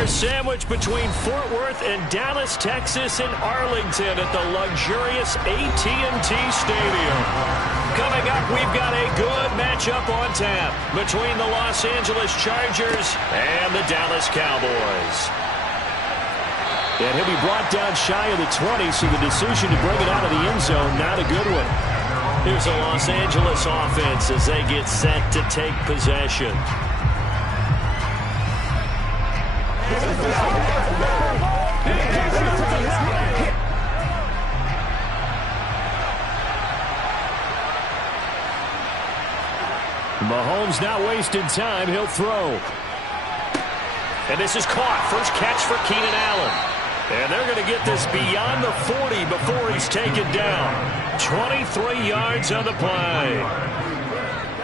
Our sandwich between Fort Worth and Dallas, Texas, and Arlington at the luxurious AT&T Stadium. Coming up, we've got a good matchup on tap between the Los Angeles Chargers and the Dallas Cowboys. And he'll be brought down shy of the 20, so the decision to bring it out of the end zone, not a good one. Here's the Los Angeles offense as they get set to take possession. Mahomes not wasting time. He'll throw. And this is caught. First catch for Keenan Allen. And they're going to get this beyond the 40 before he's taken down. 23 yards on the play.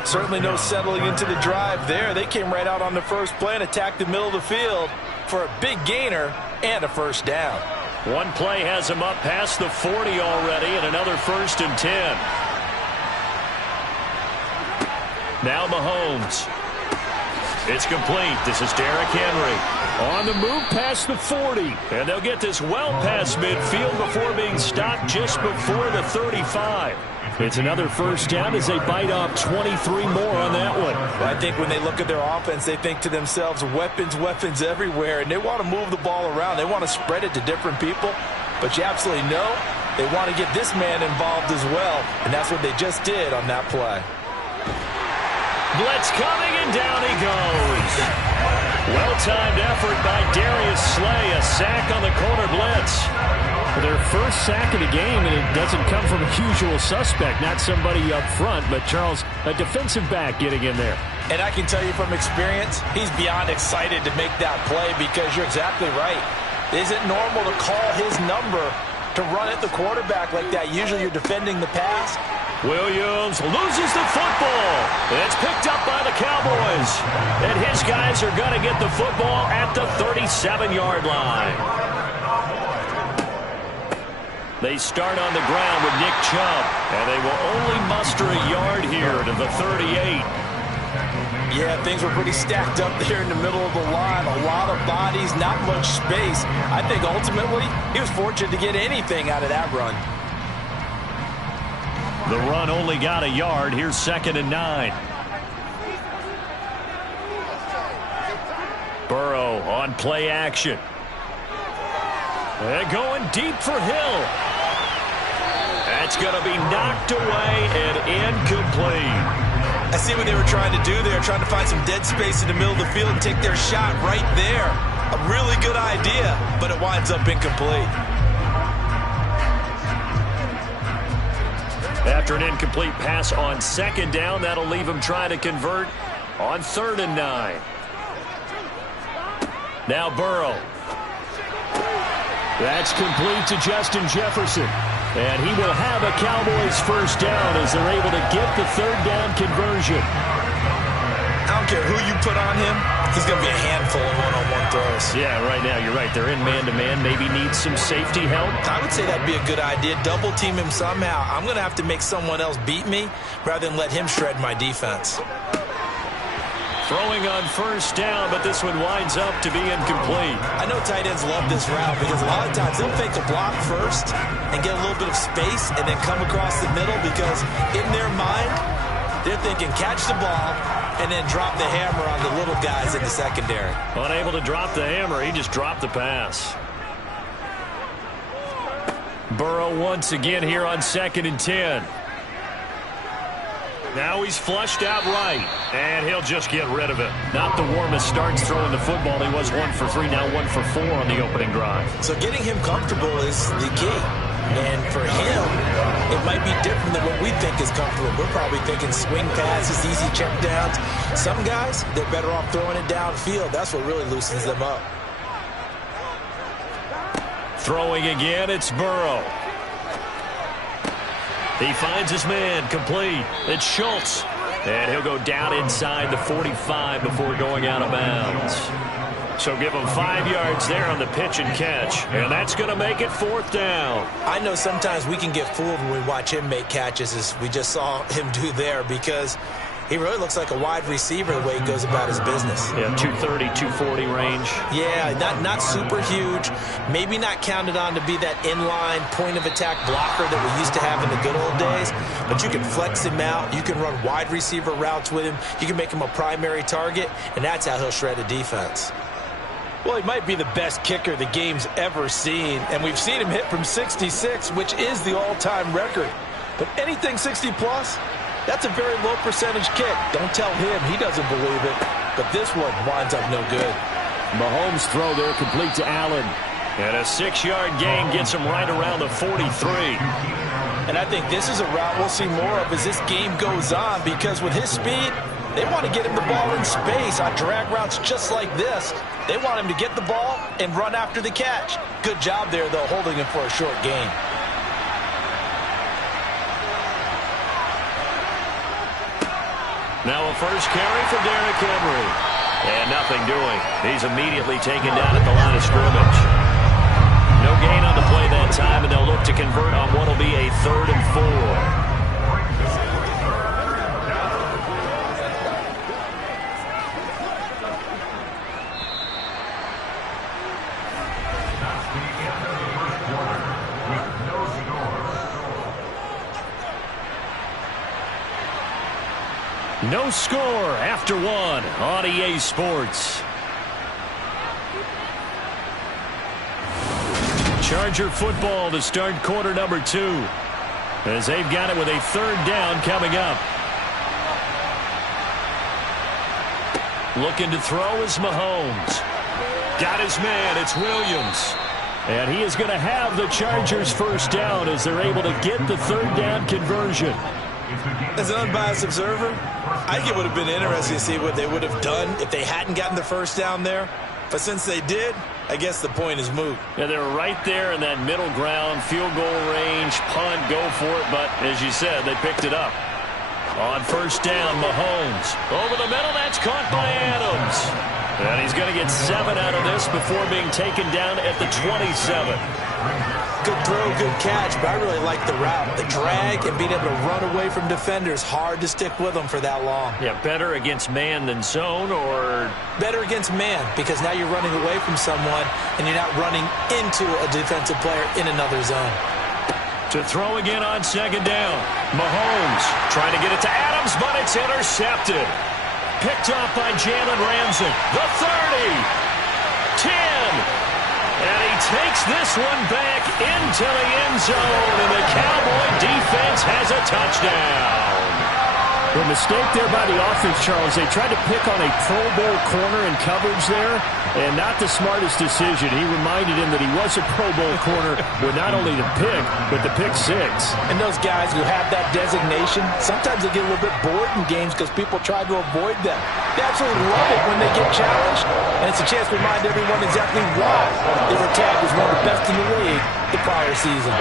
Certainly no settling into the drive there. They came right out on the first play and attacked the middle of the field for a big gainer and a first down. One play has him up past the 40 already, and another 1st and 10. Now Mahomes. It's complete. This is Derrick Henry. On the move past the 40. And they'll get this well past midfield before being stopped just before the 35. It's another first down as they bite off 23 more on that one. Well, I think when they look at their offense, they think to themselves, weapons, weapons everywhere. And they want to move the ball around. They want to spread it to different people. But you absolutely know they want to get this man involved as well. And that's what they just did on that play. Blitz coming, and down he goes. Well-timed effort by Darius Slay. A sack on the corner blitz. Their first sack of the game, and it doesn't come from a usual suspect, not somebody up front, but Charles, a defensive back getting in there. And I can tell you from experience, he's beyond excited to make that play because you're exactly right. Is it normal to call his number to run at the quarterback like that? Usually you're defending the pass. Williams loses the football. It's picked up by the Cowboys. And his guys are going to get the football at the 37-yard line. They start on the ground with Nick Chubb, and they will only muster a yard here to the 38. Yeah, things were pretty stacked up there in the middle of the line. A lot of bodies, not much space. I think ultimately he was fortunate to get anything out of that run. The run only got a yard. Here's 2nd and 9. Burrow on play action. They're going deep for Hill. That's going to be knocked away and incomplete. I see what they were trying to do. They were trying to find some dead space in the middle of the field and take their shot right there. A really good idea, but it winds up incomplete. After an incomplete pass on 2nd down, that'll leave him trying to convert on 3rd and 9. Now Burrow. That's complete to Justin Jefferson. And he will have a Cowboys first down as they're able to get the 3rd down conversion. I don't care who you put on him. He's going to be a handful of one-on-one throws. Yeah, right now, you're right. They're in man-to-man. Maybe needs some safety help. I would say that'd be a good idea. Double team him somehow. I'm going to have to make someone else beat me rather than let him shred my defense. Throwing on first down, but this one winds up to be incomplete. I know tight ends love this route because a lot of times they'll fake a block first and get a little bit of space and then come across the middle because in their mind, they're thinking catch the ball and then drop the hammer on the little guys in the secondary. Unable to drop the hammer, he just dropped the pass. Burrow once again here on 2nd and 10. Now he's flushed out right, and he'll just get rid of it. Not the warmest starts throwing the football. He was 1 for 3, now 1 for 4 on the opening drive. So getting him comfortable is the key. And for him, it might be different than what we think is comfortable. We're probably thinking swing passes, easy checkdowns. Some guys, they're better off throwing it downfield. That's what really loosens them up. Throwing again, it's Burrow. He finds his man, complete. It's Schultz. And he'll go down inside the 45 before going out of bounds. So give him 5 yards there on the pitch and catch. And that's going to make it 4th down. I know sometimes we can get fooled when we watch him make catches, as we just saw him do there, because He really looks like a wide receiver the way he goes about his business. Yeah, 230, 240 range. Yeah, not super huge. Maybe not counted on to be that inline point-of-attack blocker that we used to have in the good old days. But you can flex him out. You can run wide receiver routes with him. You can make him a primary target, and that's how he'll shred a defense. Well, he might be the best kicker the game's ever seen, and we've seen him hit from 66, which is the all-time record. But anything 60-plus, that's a very low percentage kick. Don't tell him he doesn't believe it, but this one winds up no good. Mahomes' throw there complete to Allen. And a 6-yard gain gets him right around the 43. And I think this is a route we'll see more of as this game goes on, because with his speed, they want to get him the ball in space on drag routes just like this. They want him to get the ball and run after the catch. Good job there, though, holding him for a short gain. Now a first carry for Derrick Henry. And nothing doing. He's immediately taken down at the line of scrimmage. No gain on the play that time, and they'll look to convert on what will be a 3rd and 4. No score after 1 on EA Sports. Charger football to start quarter number 2. As they've got it with a 3rd down coming up. Looking to throw is Mahomes. Got his man, it's Williams. And he is going to have the Chargers first down as they're able to get the 3rd down conversion. As an unbiased observer, I think it would have been interesting to see what they would have done if they hadn't gotten the first down there. But since they did, I guess the point is moot. Yeah, they're right there in that middle ground, field goal range, punt, go for it. But as you said, they picked it up. On first down, Mahomes. Over the middle, that's caught by Adams. And he's going to get 7 out of this before being taken down at the 27. Good throw, good catch, but I really like the route. The drag and being able to run away from defenders, hard to stick with them for that long. Yeah, better against man than zone, or? Better against man, because now you're running away from someone and you're not running into a defensive player in another zone. To throw again on 2nd down. Mahomes trying to get it to Adams, but it's intercepted. Picked off by Jalen Ramsey. The 30. 10. And he takes this one back into the end zone, and the Cowboy defense has a touchdown. The mistake there by the offense, Charles, they tried to pick on a Pro Bowl corner in coverage there, and not the smartest decision. He reminded him that he was a Pro Bowl corner with not only the pick, but the pick 6. And those guys who have that designation, sometimes they get a little bit bored in games because people try to avoid them. They absolutely love it when they get challenged, and it's a chance to remind everyone exactly why they were tagged as one of the best in the league the prior season.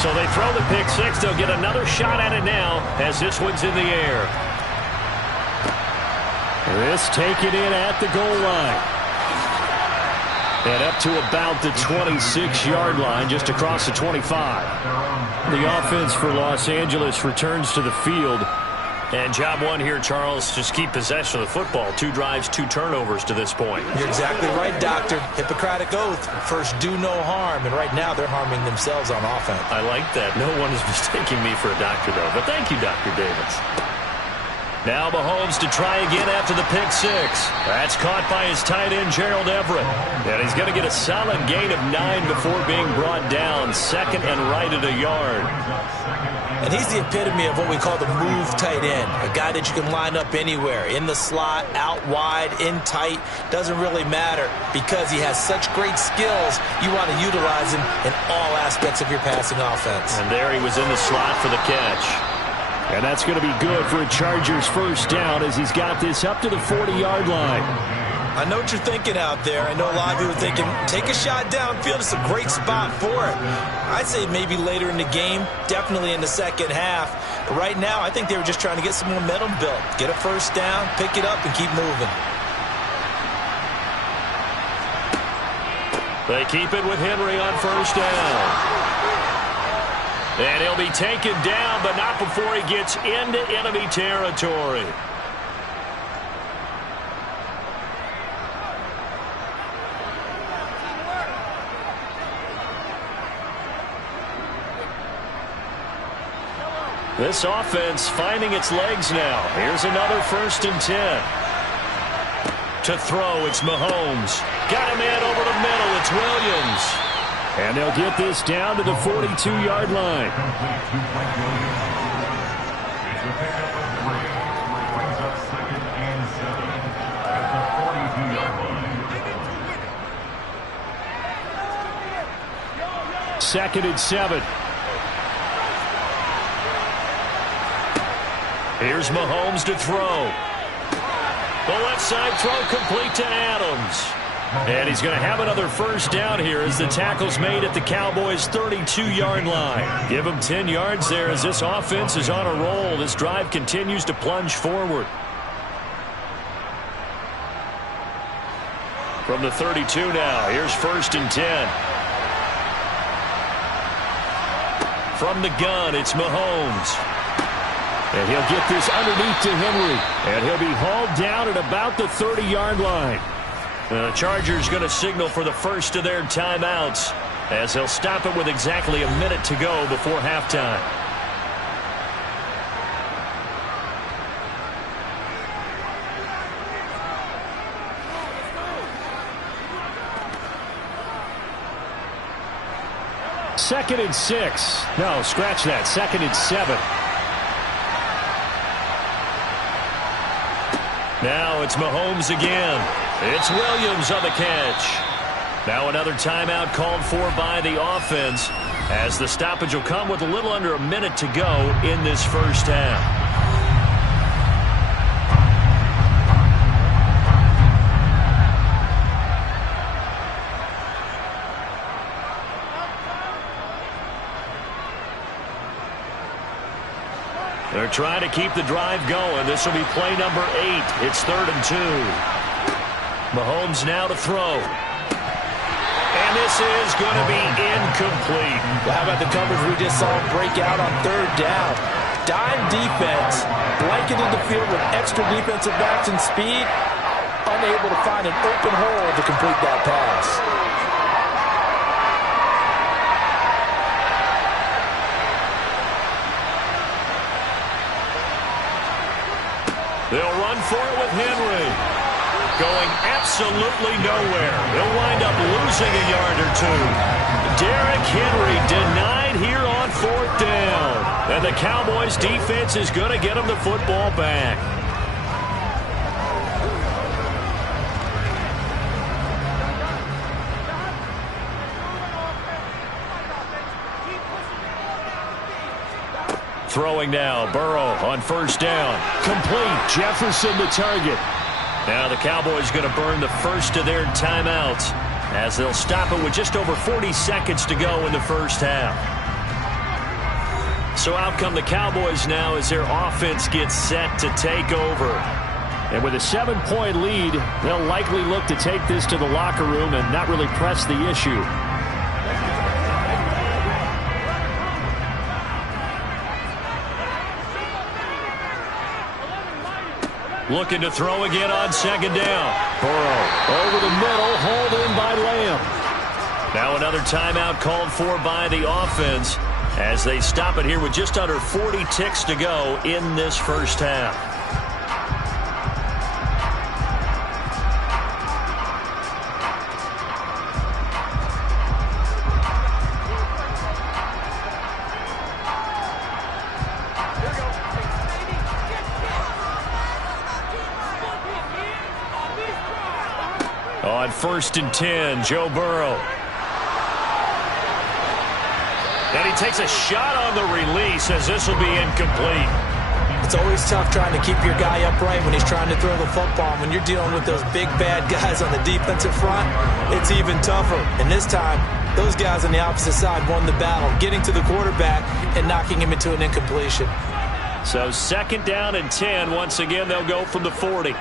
So they throw the pick 6. They'll get another shot at it now as this one's in the air. This taken in at the goal line. And up to about the 26-yard line, just across the 25. The offense for Los Angeles returns to the field. And job 1 here, Charles, just keep possession of the football. 2 drives, 2 turnovers to this point. You're exactly right, Doctor. Hippocratic oath. First, do no harm. And right now, they're harming themselves on offense. I like that. No one is mistaking me for a doctor, though. But thank you, Dr. Davis. Now Mahomes to try again after the pick 6. That's caught by his tight end, Gerald Everett. And he's going to get a solid gain of 9 before being brought down. 2nd and right at a yard. And he's the epitome of what we call the move tight end, a guy that you can line up anywhere, in the slot, out wide, in tight, doesn't really matter because he has such great skills. You want to utilize him in all aspects of your passing offense. And there he was in the slot for the catch. And that's going to be good for a Chargers first down as he's got this up to the 40-yard line. I know what you're thinking out there. I know a lot of you are thinking, take a shot downfield. It's a great spot for it. I'd say maybe later in the game, definitely in the second half. But right now, I think they were just trying to get some momentum built. Get a first down, pick it up, and keep moving. They keep it with Henry on first down. And he'll be taken down, but not before he gets into enemy territory. This offense finding its legs now. Here's another 1st and 10. To throw, it's Mahomes. Got a man over the middle, it's Williams. And they'll get this down to the 42-yard line. Second and 7. Here's Mahomes to throw. The left side throw complete to Adams. And he's going to have another first down here as the tackle's made at the Cowboys' 32-yard line. Give him 10 yards there as this offense is on a roll. This drive continues to plunge forward. From the 32 now, here's 1st and 10. From the gun, it's Mahomes. And he'll get this underneath to Henry. And he'll be hauled down at about the 30-yard line. The Chargers going to signal for the first of their timeouts as they'll stop it with exactly a minute to go before halftime. Second and 6. No, scratch that. 2nd and 7. Now it's Mahomes again. It's Williams on the catch. Now another timeout called for by the offense as the stoppage will come with a little under a minute to go in this first half. They're trying to keep the drive going. This will be play number 8. It's 3rd and 2. Mahomes now to throw. And this is going to be incomplete. Well, how about the coverage we just saw break out on 3rd down? Dime defense, blanketed the field with extra defensive backs and speed, unable to find an open hole to complete that pass. They'll run for it with Henry. Going absolutely nowhere. He'll wind up losing a yard or two. Derrick Henry denied here on 4th down. And the Cowboys defense is going to get him the football back. Throwing now, Burrow on 1st down. Complete, Jefferson the target. Now the Cowboys going to burn the first of their timeouts as they'll stop it with just over 40 seconds to go in the first half. So out come the Cowboys now as their offense gets set to take over. And with a 7-point lead, they'll likely look to take this to the locker room and not really press the issue. Looking to throw again on 2nd down. Burrow over the middle, hauled in by Lamb. Now another timeout called for by the offense as they stop it here with just under 40 ticks to go in this first half. on 1st and 10. Joe Burrow. And he takes a shot on the release as this will be incomplete. It's always tough trying to keep your guy upright when he's trying to throw the football. When you're dealing with those big, bad guys on the defensive front, it's even tougher. And this time, those guys on the opposite side won the battle, getting to the quarterback and knocking him into an incompletion. So 2nd down and 10. Once again, they'll go from the 40.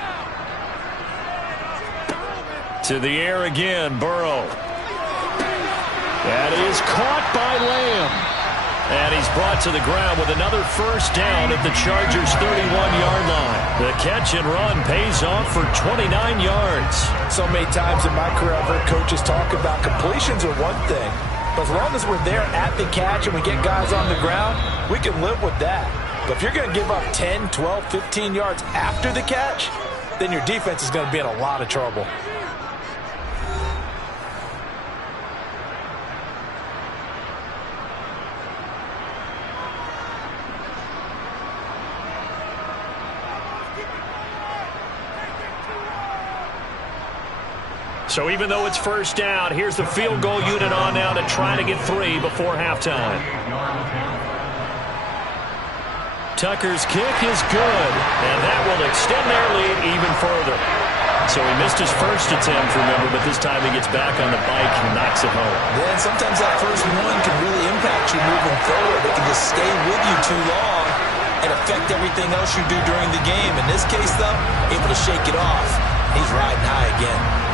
To the air again, Burrow. That is caught by Lamb. And he's brought to the ground with another 1st down at the Chargers' 31-yard line. The catch and run pays off for 29 yards. So many times in my career, I've heard coaches talk about completions are one thing. But as long as we're there at the catch and we get guys on the ground, we can live with that. But if you're going to give up 10, 12, 15 yards after the catch, then your defense is going to be in a lot of trouble. So even though it's 1st down, here's the field goal unit on now to try to get 3 before halftime. Tucker's kick is good, and that will extend their lead even further. So he missed his first attempt, remember, but this time he gets back on the bike and knocks it home. Then sometimes that first one can really impact you moving forward. It can just stay with you too long and affect everything else you do during the game. In this case, though, able to shake it off. He's riding high again.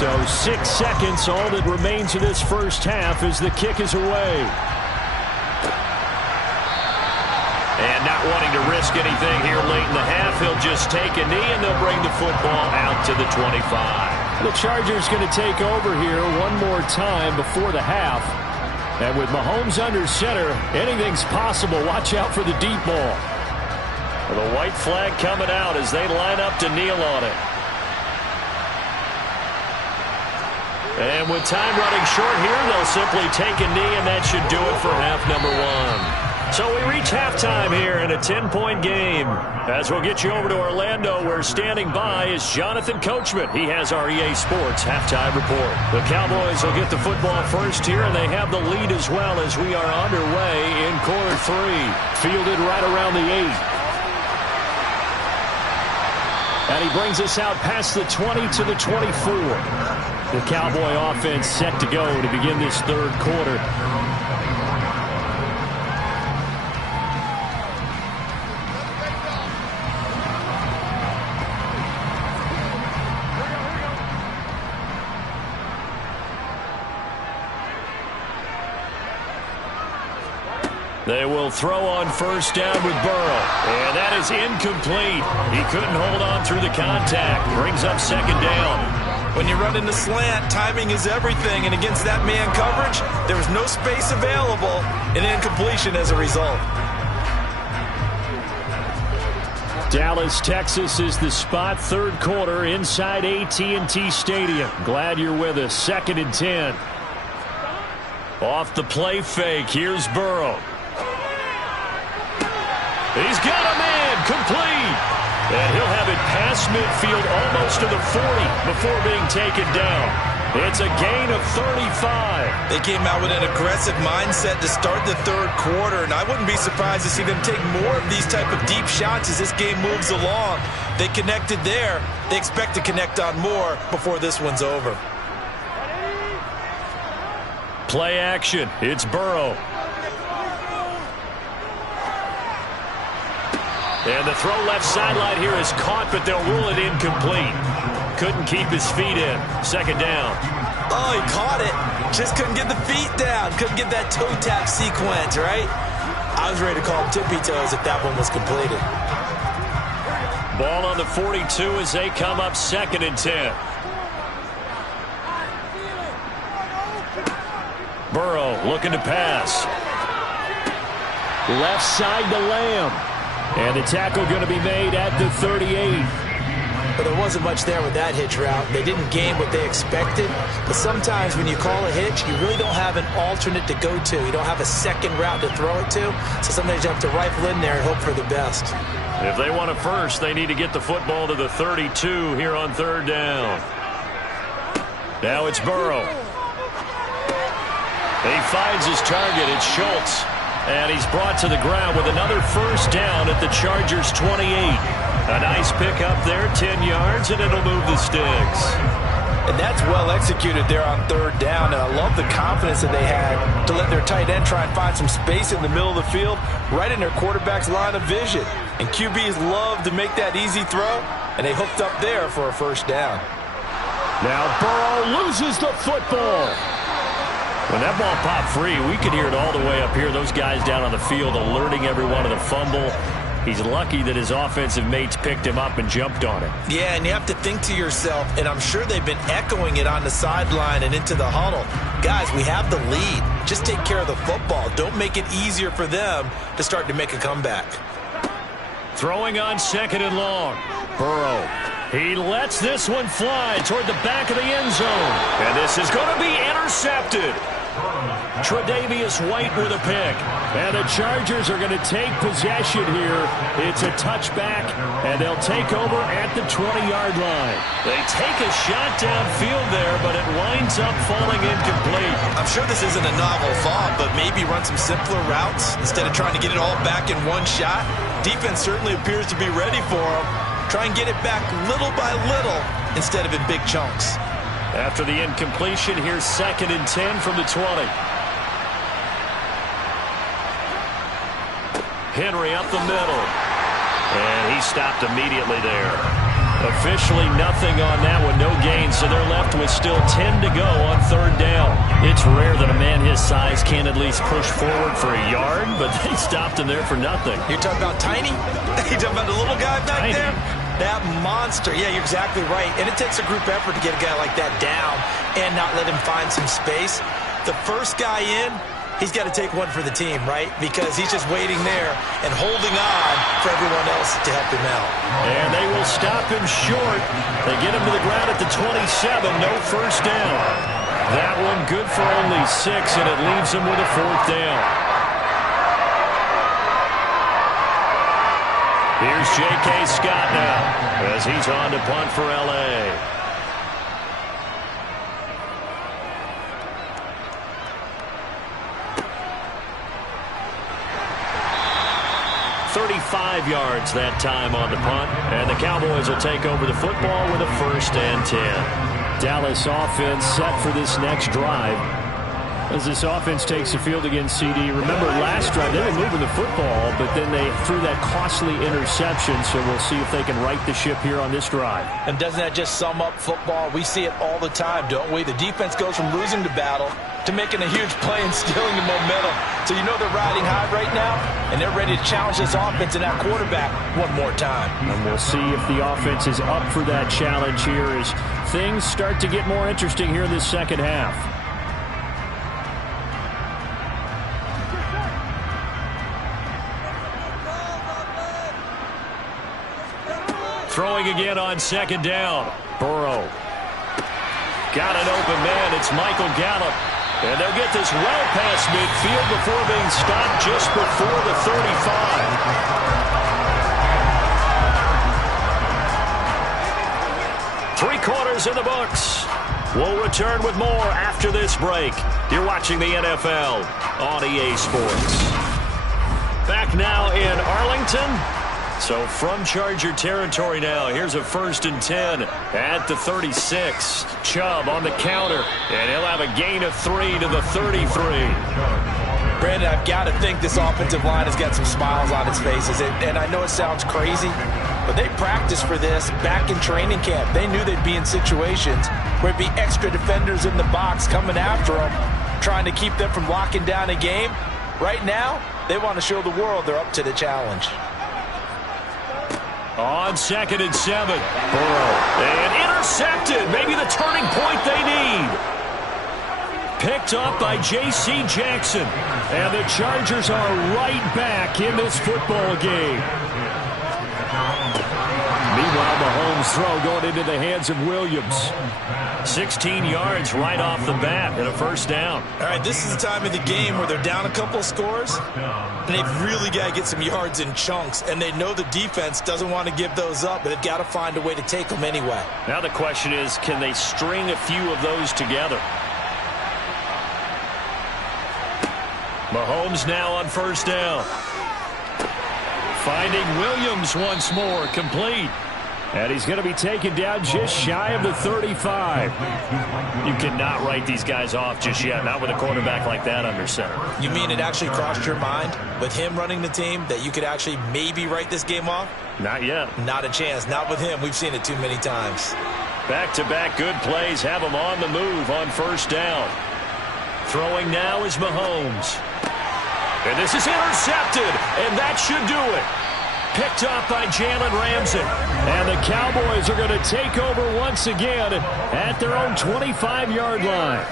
So 6 seconds, all that remains of this first half as the kick is away. And not wanting to risk anything here late in the half, he'll just take a knee and they'll bring the football out to the 25. The Chargers going to take over here one more time before the half. And with Mahomes under center, anything's possible. Watch out for the deep ball. The white flag coming out as they line up to kneel on it. And with time running short here, they'll simply take a knee, and that should do it for half number 1. So we reach halftime here in a 10-point game. As we'll get you over to Orlando, where standing by is Jonathan Coachman. He has our EA Sports halftime report. The Cowboys will get the football first here, and they have the lead as well as we are underway in quarter 3. Fielded right around the 8. And he brings us out past the 20 to the 24. The Cowboy offense set to go to begin this 3rd quarter. They will throw on 1st down with Burrow. And that is incomplete. He couldn't hold on through the contact. Brings up 2nd down. When you run in the slant, timing is everything, and against that man coverage, there was no space available, and incompletion as a result. Dallas, Texas is the spot, 3rd quarter inside AT&T Stadium. Glad you're with us. 2nd and 10. Off the play fake, here's Burrow. He's got a man, complete. And he'll have it past midfield almost to the 40 before being taken down. It's a gain of 35. They came out with an aggressive mindset to start the 3rd quarter, and I wouldn't be surprised to see them take more of these type of deep shots as this game moves along. They connected there. They expect to connect on more before this one's over. Play action. It's Burrow. And the throw left sideline here is caught, but they'll rule it incomplete. Couldn't keep his feet in. 2nd down. Oh, he caught it. Just couldn't get the feet down. Couldn't get that toe tap sequence, right? I was ready to call him tippy toes if that one was completed. Ball on the 42 as they come up 2nd and 10. Burrow looking to pass. Left side to Lamb. And the tackle going to be made at the 38. But there wasn't much there with that hitch route. They didn't gain what they expected. But sometimes when you call a hitch, you really don't have an alternate to go to. You don't have a second route to throw it to. So sometimes you have to rifle in there and hope for the best. If they want it first, they need to get the football to the 32 here on third down. Now it's Burrow. He finds his target. It's Schultz. And he's brought to the ground with another first down at the Chargers' 28. A nice pickup there, 10 yards, and it'll move the sticks. And that's well executed there on third down. And I love the confidence that they had to let their tight end try and find some space in the middle of the field, right in their quarterback's line of vision. And QBs love to make that easy throw, and they hooked up there for a first down. Now Burrow loses the football. When that ball popped free, we could hear it all the way up here. Those guys down on the field alerting everyone of the fumble. He's lucky that his offensive mates picked him up and jumped on it. Yeah, and you have to think to yourself, and I'm sure they've been echoing it on the sideline and into the huddle. Guys, we have the lead. Just take care of the football. Don't make it easier for them to start to make a comeback. Throwing on second and long. Burrow. He lets this one fly toward the back of the end zone. And this is going to be intercepted. Tre'Davious White with a pick. And the Chargers are going to take possession here. It's a touchback, and they'll take over at the 20-yard line. They take a shot downfield there, but it winds up falling incomplete. I'm sure this isn't a novel thought, but maybe run some simpler routes instead of trying to get it all back in one shot. Defense certainly appears to be ready for them. Try and get it back little by little instead of in big chunks. After the incompletion, here's 2nd and 10 from the 20. Henry up the middle. And he stopped immediately there. Officially nothing on that one, no gain, so they're left with still 10 to go on third down. It's rare that a man his size can at least push forward for a yard, but they stopped him there for nothing. You're talking about Tiny? You're talking about the little guy back there? That monster. Yeah, you're exactly right. And it takes a group effort to get a guy like that down and not let him find some space. The first guy in, he's got to take one for the team, right? Because he's just waiting there and holding on for everyone else to help him out. And they will stop him short. They get him to the ground at the 27. No first down. That one good for only 6, and it leaves him with a 4th down. Here's J.K. Scott now as he's on to punt for L.A. "35 yards that time on the punt, and the Cowboys will take over the football with a 1st and 10. Dallas offense set for this next drive. As this offense takes the field against CD, remember last drive they were moving the football, but then they threw that costly interception, so we'll see if they can right the ship here on this drive. And doesn't that just sum up football? We see it all the time, don't we? The defense goes from losing the battle to making a huge play and stealing the momentum. So you know they're riding high right now, and they're ready to challenge this offense and that quarterback one more time. And we'll see if the offense is up for that challenge here as things start to get more interesting here in this second half. Throwing again on 2nd down. Burrow. Got an open man. It's Michael Gallup. And they'll get this well past midfield before being stopped just before the 35. 3 quarters in the books. We'll return with more after this break. You're watching the NFL on EA Sports. Back now in Arlington. So from Charger territory now, here's a 1st and 10 at the 36. Chubb on the counter, and he'll have a gain of 3 to the 33. Brandon, I've got to think this offensive line has got some smiles on its faces. And I know it sounds crazy, but they practiced for this back in training camp. They knew they'd be in situations where it'd be extra defenders in the box coming after them, trying to keep them from locking down a game. Right now, they want to show the world they're up to the challenge. On 2nd and 7. Burrow. And intercepted. Maybe the turning point they need. Picked up by J.C. Jackson. And the Chargers are right back in this football game. Meanwhile, Mahomes' throw going into the hands of Williams. 16 yards right off the bat and a first down. All right, this is the time of the game where they're down a couple of scores, and they've really got to get some yards in chunks, and they know the defense doesn't want to give those up, but they've got to find a way to take them anyway. Now the question is, can they string a few of those together? Mahomes now on first down. Finding Williams once more, complete. And he's going to be taken down just shy of the 35. You cannot write these guys off just yet, not with a quarterback like that under center. You mean it actually crossed your mind with him running the team that you could actually maybe write this game off? Not yet. Not a chance. Not with him. We've seen it too many times. Back-to-back good plays have him on the move on first down. Throwing now is Mahomes. And this is intercepted, and that should do it. Picked up by Jalen Ramsey. And the Cowboys are going to take over once again at their own 25-yard line.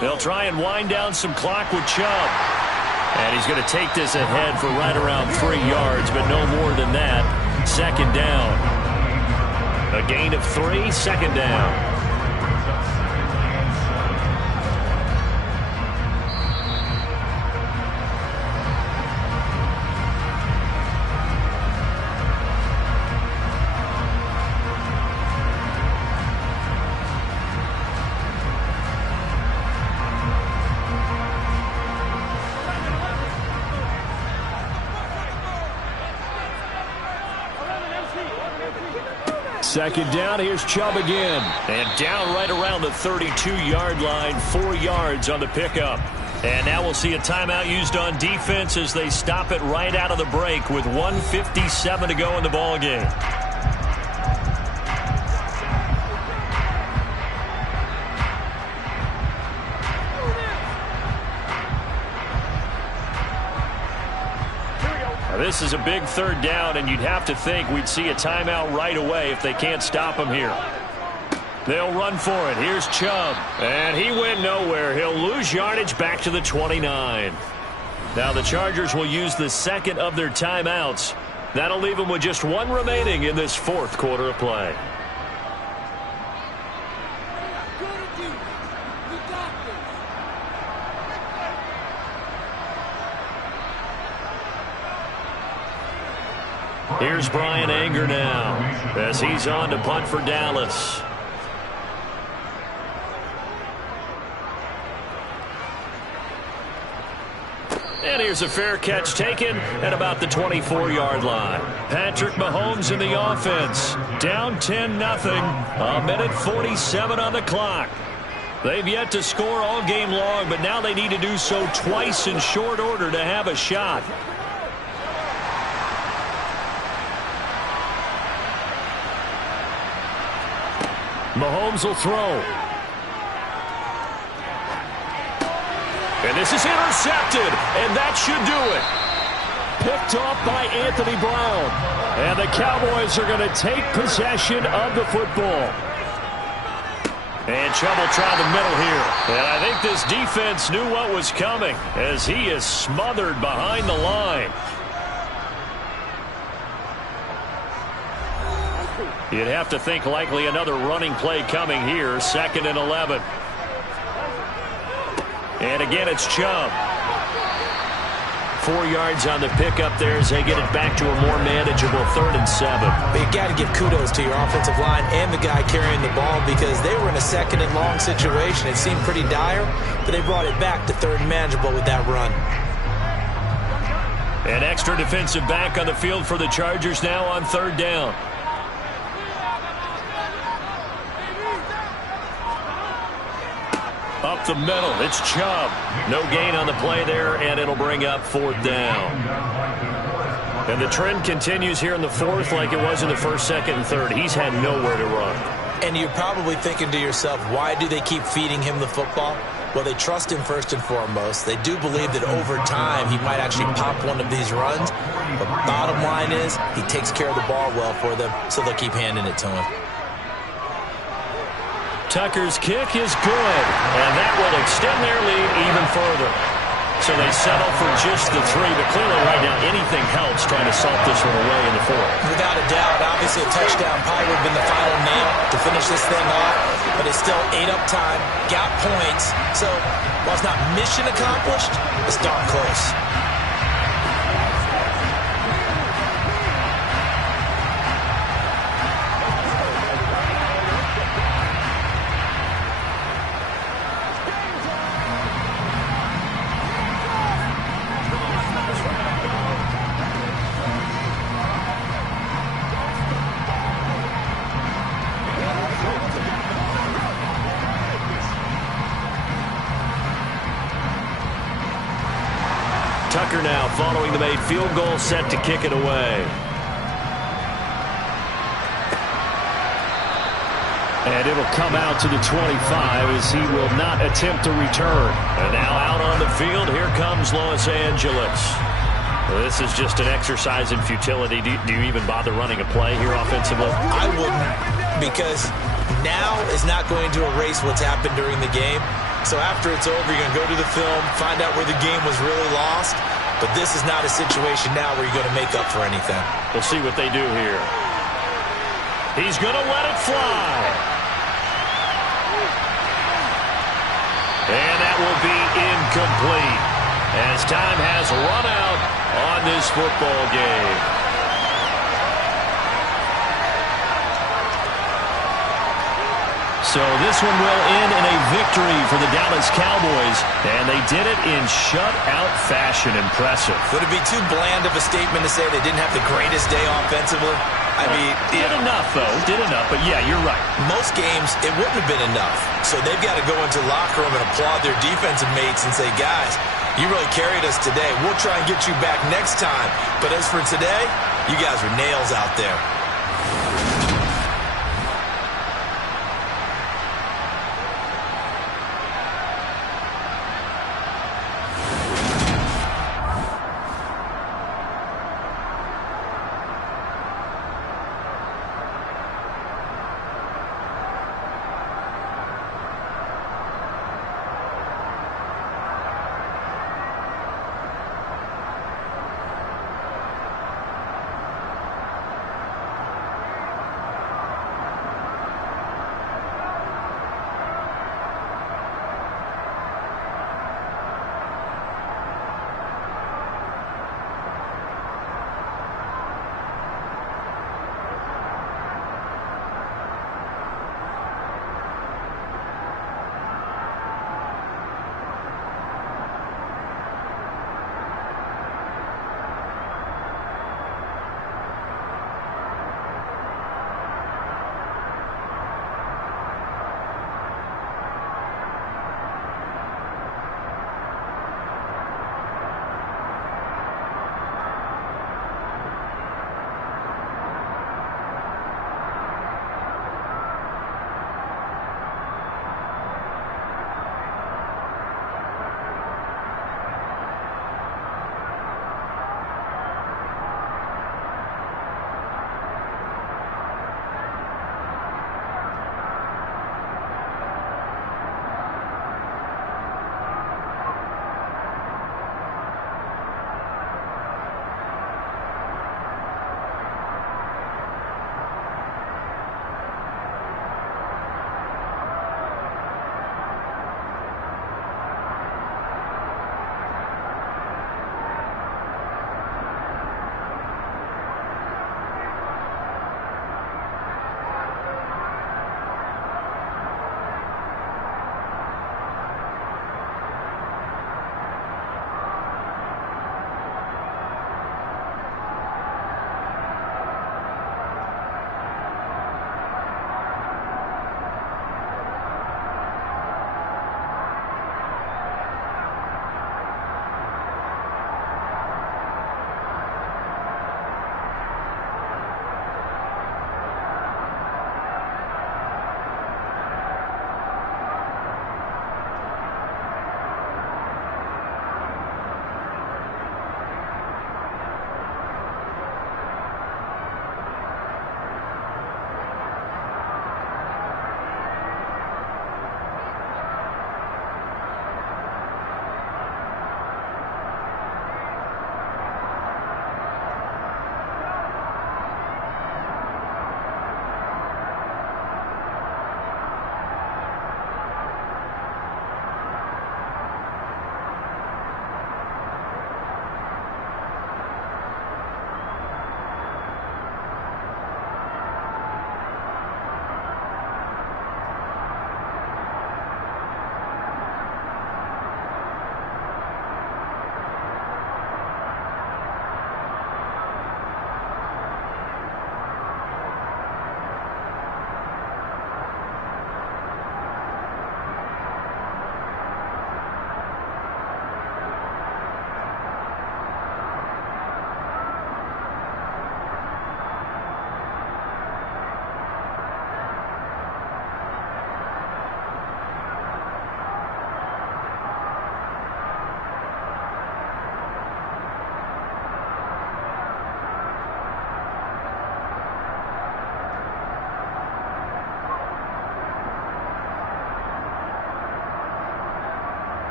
They'll try and wind down some clock with Chubb. And he's going to take this ahead for right around 3 yards, but no more than that. Second down. A gain of 3, second down. Second down, here's Chubb again. And down right around the 32-yard line, 4 yards on the pickup. And now we'll see a timeout used on defense as they stop it right out of the break with 1:57 to go in the ballgame. This is a big third down, and you'd have to think we'd see a timeout right away if they can't stop him here. They'll run for it. Here's Chubb, and he went nowhere. He'll lose yardage back to the 29. Now the Chargers will use the second of their timeouts. That'll leave them with just one remaining in this fourth quarter of play. Here's Brian Anger now as he's on to punt for Dallas. And here's a fair catch taken at about the 24-yard line. Patrick Mahomes in the offense. Down 10-0. A minute 47 on the clock. They've yet to score all game long, but now they need to do so twice in short order to have a shot. Mahomes will throw. And this is intercepted, and that should do it. Picked off by Anthony Brown. And the Cowboys are going to take possession of the football. And Chubb will try the middle here. And I think this defense knew what was coming as he is smothered behind the line. You'd have to think likely another running play coming here. 2nd and 11. And again, it's Chubb. 4 yards on the pickup there as they get it back to a more manageable 3rd and 7. But you got to give kudos to your offensive line and the guy carrying the ball because they were in a 2nd and long situation. It seemed pretty dire, but they brought it back to 3rd and manageable with that run. An extra defensive back on the field for the Chargers now on 3rd down. Up the middle, it's Chubb. No gain on the play there, and it'll bring up 4th down. And the trend continues here in the 4th like it was in the 1st, 2nd, and 3rd. He's had nowhere to run. And you're probably thinking to yourself, why do they keep feeding him the football? Well, they trust him first and foremost. They do believe that over time he might actually pop one of these runs. But bottom line is he takes care of the ball well for them, so they'll keep handing it to him. Tucker's kick is good, and that will extend their lead even further. So they settle for just the 3, but clearly right now anything helps trying to salt this one away in the 4th. Without a doubt, obviously a touchdown probably would have been the final nail to finish this thing off, but it's still 8 up time, got points, so while it's not mission accomplished, it's darn close. Tucker now following the made field goal, set to kick it away. And it'll come out to the 25 as he will not attempt to return. And now out on the field, here comes Los Angeles. This is just an exercise in futility. Do you even bother running a play here offensively? I wouldn't, because now is not going to erase what's happened during the game. So after it's over, you're going to go to the film, find out where the game was really lost. But this is not a situation now where you're going to make up for anything. We'll see what they do here. He's going to let it fly. And that will be incomplete as time has run out on this football game. So this one will end in a victory for the Dallas Cowboys, and they did it in shutout fashion. Impressive. Would it be too bland of a statement to say they didn't have the greatest day offensively? I mean, did enough, though. Did enough, but yeah, you're right. Most games, it wouldn't have been enough. So they've got to go into the locker room and applaud their defensive mates and say, guys, you really carried us today. We'll try and get you back next time. But as for today, you guys were nails out there.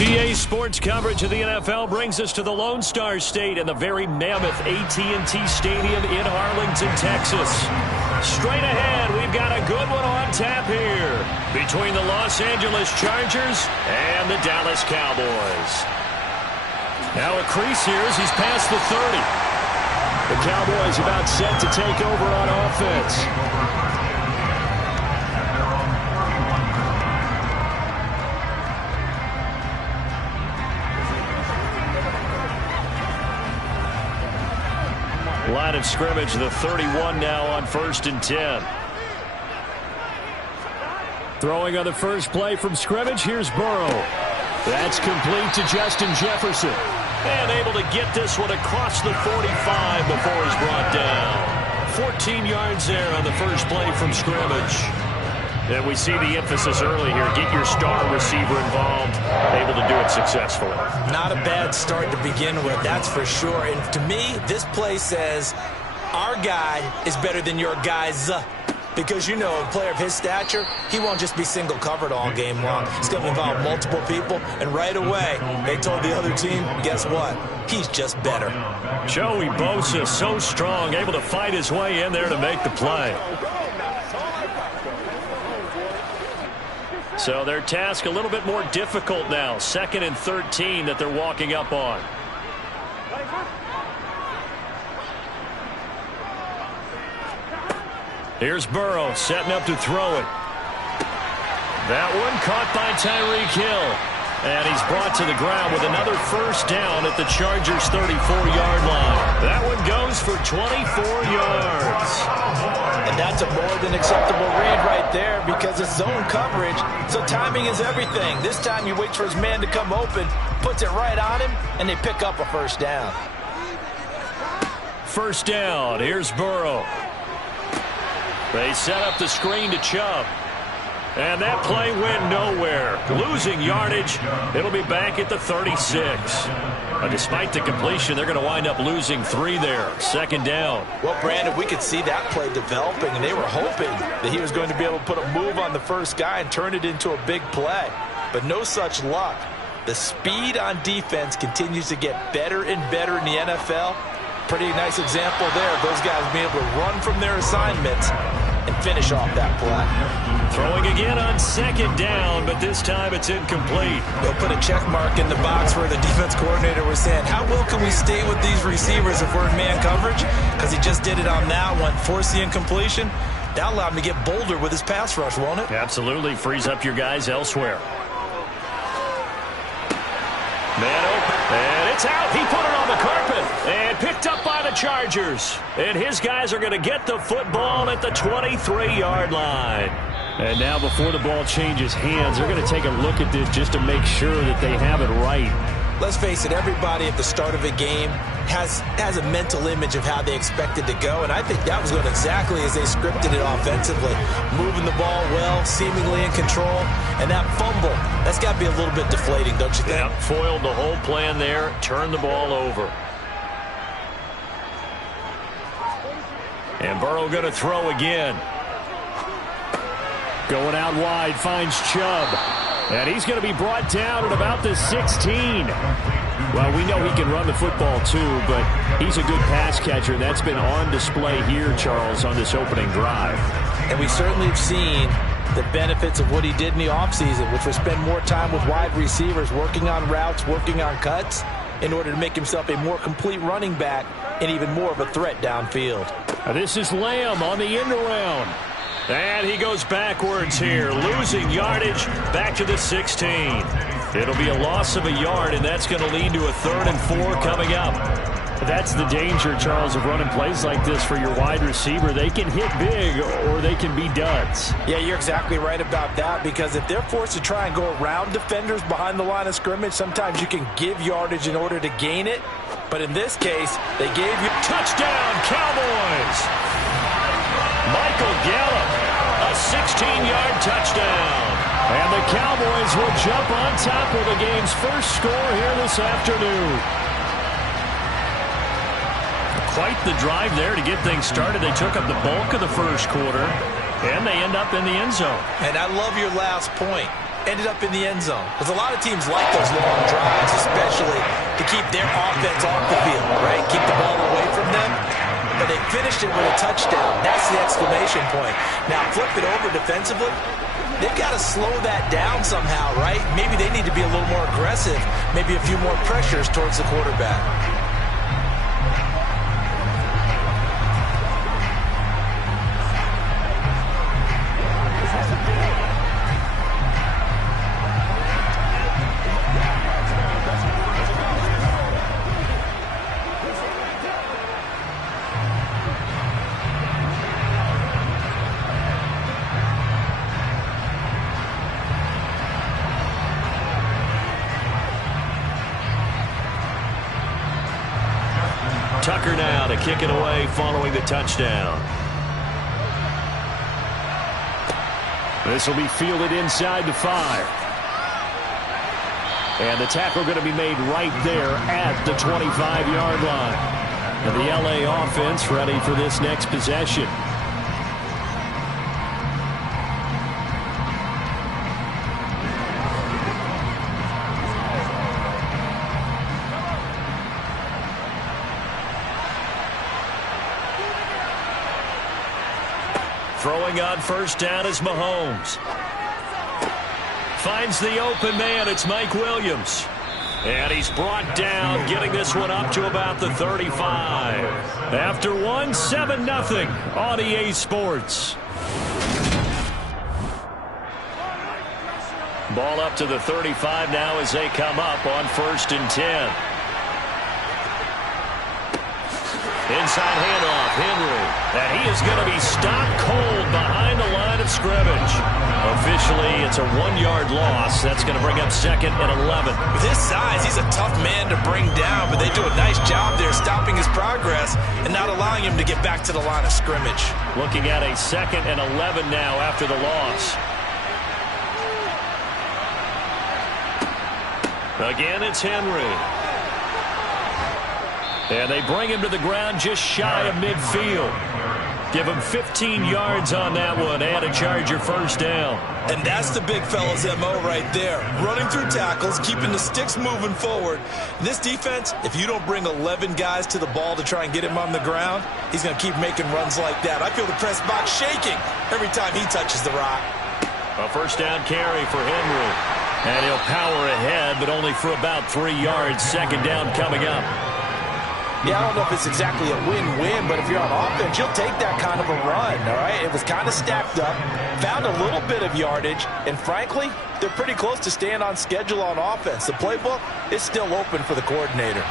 EA Sports coverage of the NFL brings us to the Lone Star State and the very mammoth AT&T Stadium in Arlington, Texas. Straight ahead, we've got a good one on tap here between the Los Angeles Chargers and the Dallas Cowboys. Now a crease here as he's past the 30. The Cowboys about set to take over on offense. Line of scrimmage, the 31 now on 1st and 10. Throwing on the first play from scrimmage, here's Burrow. That's complete to Justin Jefferson. And able to get this one across the 45 before he's brought down. 14 yards there on the first play from scrimmage. And we see the emphasis early here. Get your star receiver involved. Able to do it successfully. Not a bad start to begin with, that's for sure. And to me, this play says our guy is better than your guy's. Because, you know, a player of his stature, he won't just be single covered all game long. It's going to involve multiple people. And right away, they told the other team, guess what? He's just better. Joey Bosa, so strong, able to fight his way in there to make the play. So their task a little bit more difficult now. 2nd and 13 that they're walking up on. Here's Burrow setting up to throw it. That one caught by Tyreek Hill. And he's brought to the ground with another first down at the Chargers' 34-yard line. That one goes for 24 yards. And that's a more than acceptable read right there because it's zone coverage, so timing is everything. This time he waits for his man to come open, puts it right on him, and they pick up a first down. First down, here's Burrow. They set up the screen to Chubb. And that play went nowhere. Losing yardage. It'll be back at the 36. Despite the completion, they're going to wind up losing 3 there. 2nd down. Well, Brandon, we could see that play developing, and they were hoping that he was going to be able to put a move on the first guy and turn it into a big play. But no such luck. The speed on defense continues to get better and better in the NFL. Pretty nice example there of those guys being able to run from their assignments and finish off that play. Throwing again on 2nd down, but this time it's incomplete. They'll put a check mark in the box where the defense coordinator was saying, how well can we stay with these receivers if we're in man coverage? Because he just did it on that one, forced the incompletion. That allowed him to get bolder with his pass rush, won't it? Absolutely. Frees up your guys elsewhere. Man open, and it's out. He put it on the carpet and picked up by the Chargers. And his guys are going to get the football at the 23-yard line. And now before the ball changes hands, they're going to take a look at this just to make sure that they have it right. Let's face it, everybody at the start of a game has a mental image of how they expect it to go, and I think that was going exactly as they scripted it offensively. Moving the ball well, seemingly in control, and that fumble, that's got to be a little bit deflating, don't you think? Yeah, foiled the whole plan there, turned the ball over. And Burrow going to throw again. Going out wide, finds Chubb. And he's going to be brought down at about the 16. Well, we know he can run the football too, but he's a good pass catcher. That's been on display here, Charles, on this opening drive. And we certainly have seen the benefits of what he did in the offseason, which was spend more time with wide receivers, working on routes, working on cuts, in order to make himself a more complete running back and even more of a threat downfield. Now this is Lamb on the end around. And he goes backwards here, losing yardage back to the 16. It'll be a loss of a yard, and that's going to lead to a 3rd and 4 coming up. That's the danger, Charles, of running plays like this for your wide receiver. They can hit big or they can be duds. Yeah, you're exactly right about that, because if they're forced to try and go around defenders behind the line of scrimmage, sometimes you can give yardage in order to gain it. But in this case, they gave you... Touchdown, Cowboys! Michael Gallup, a 16-yard touchdown. And the Cowboys will jump on top of the game's first score here this afternoon. Quite the drive there to get things started. They took up the bulk of the first quarter, and they end up in the end zone. And I love your last point. ended up in the end zone. Because a lot of teams like those long drives, especially to keep their offense off the field, right? Keep the ball away from them. But they finished it with a touchdown. That's the exclamation point. Now, flip it over defensively. They've got to slow that down somehow, right? Maybe they need to be a little more aggressive. Maybe a few more pressures towards the quarterback. Tucker now to kick it away following the touchdown. This will be fielded inside the 5. And the tackle going to be made right there at the 25-yard line. And the LA offense ready for this next possession. Throwing on first down is Mahomes. Finds the open man. It's Mike Williams. And he's brought down, getting this one up to about the 35. After one, 7-0 on EA Sports. Ball up to the 35 now as they come up on 1st and 10. Inside handoff, Henry. And he is going to be stopped cold behind the line of scrimmage. Officially, it's a 1-yard loss. That's going to bring up 2nd and 11. With his size, he's a tough man to bring down, but they do a nice job there stopping his progress and not allowing him to get back to the line of scrimmage. Looking at a 2nd and 11 now after the loss. Again, it's Henry. And they bring him to the ground just shy of midfield. Give him 15 yards on that one and a Charger first down. And that's the big fella's MO right there. Running through tackles, keeping the sticks moving forward. This defense, if you don't bring 11 guys to the ball to try and get him on the ground, he's going to keep making runs like that. I feel the press box shaking every time he touches the rock. A first down carry for Henry. And he'll power ahead, but only for about 3 yards. 2nd down coming up. Yeah, I don't know if it's exactly a win-win, but if you're on offense, you'll take that kind of a run, all right? It was kind of stacked up, found a little bit of yardage, and frankly, they're pretty close to staying on schedule on offense. The playbook is still open for the coordinator.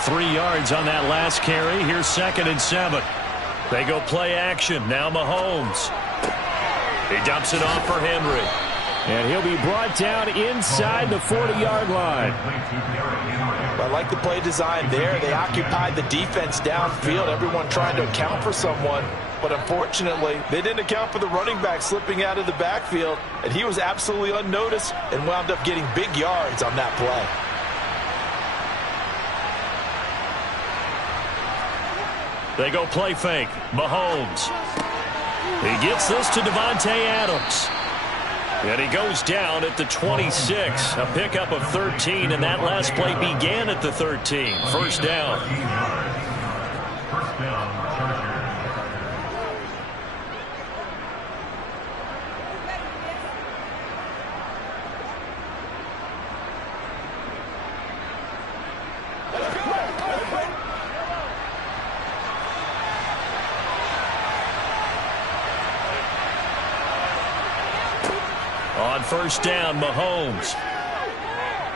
3 yards on that last carry. Here's 2nd and 7. They go play action. Now Mahomes. He dumps it off for Henry. And he'll be brought down inside the 40-yard line. I like the play design there. They occupied the defense downfield, everyone trying to account for someone. But unfortunately, they didn't account for the running back slipping out of the backfield, and he was absolutely unnoticed and wound up getting big yards on that play. They go play fake. Mahomes. He gets this to Davante Adams. And he goes down at the 26. A pickup of 13, and that last play began at the 13. First down. On first down, Mahomes.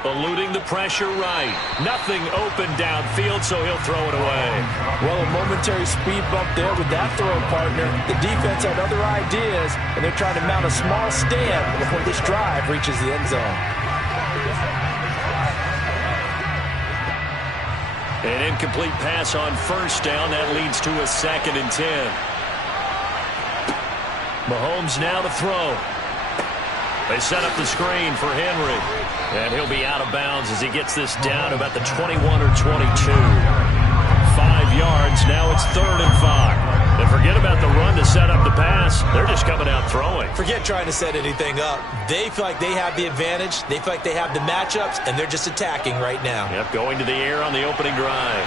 Eluding the pressure right. Nothing open downfield, so he'll throw it away. Well, a momentary speed bump there with that throw partner. The defense had other ideas, and they're trying to mount a small stand before this drive reaches the end zone. An incomplete pass on first down. That leads to a 2nd and 10. Mahomes now to throw. They set up the screen for Henry. And he'll be out of bounds as he gets this down about the 21 or 22. 5 yards. Now it's 3rd and 5. And forget about the run to set up the pass. They're just coming out throwing. Forget trying to set anything up. They feel like they have the advantage. They feel like they have the matchups, and they're just attacking right now. Yep, going to the air on the opening drive.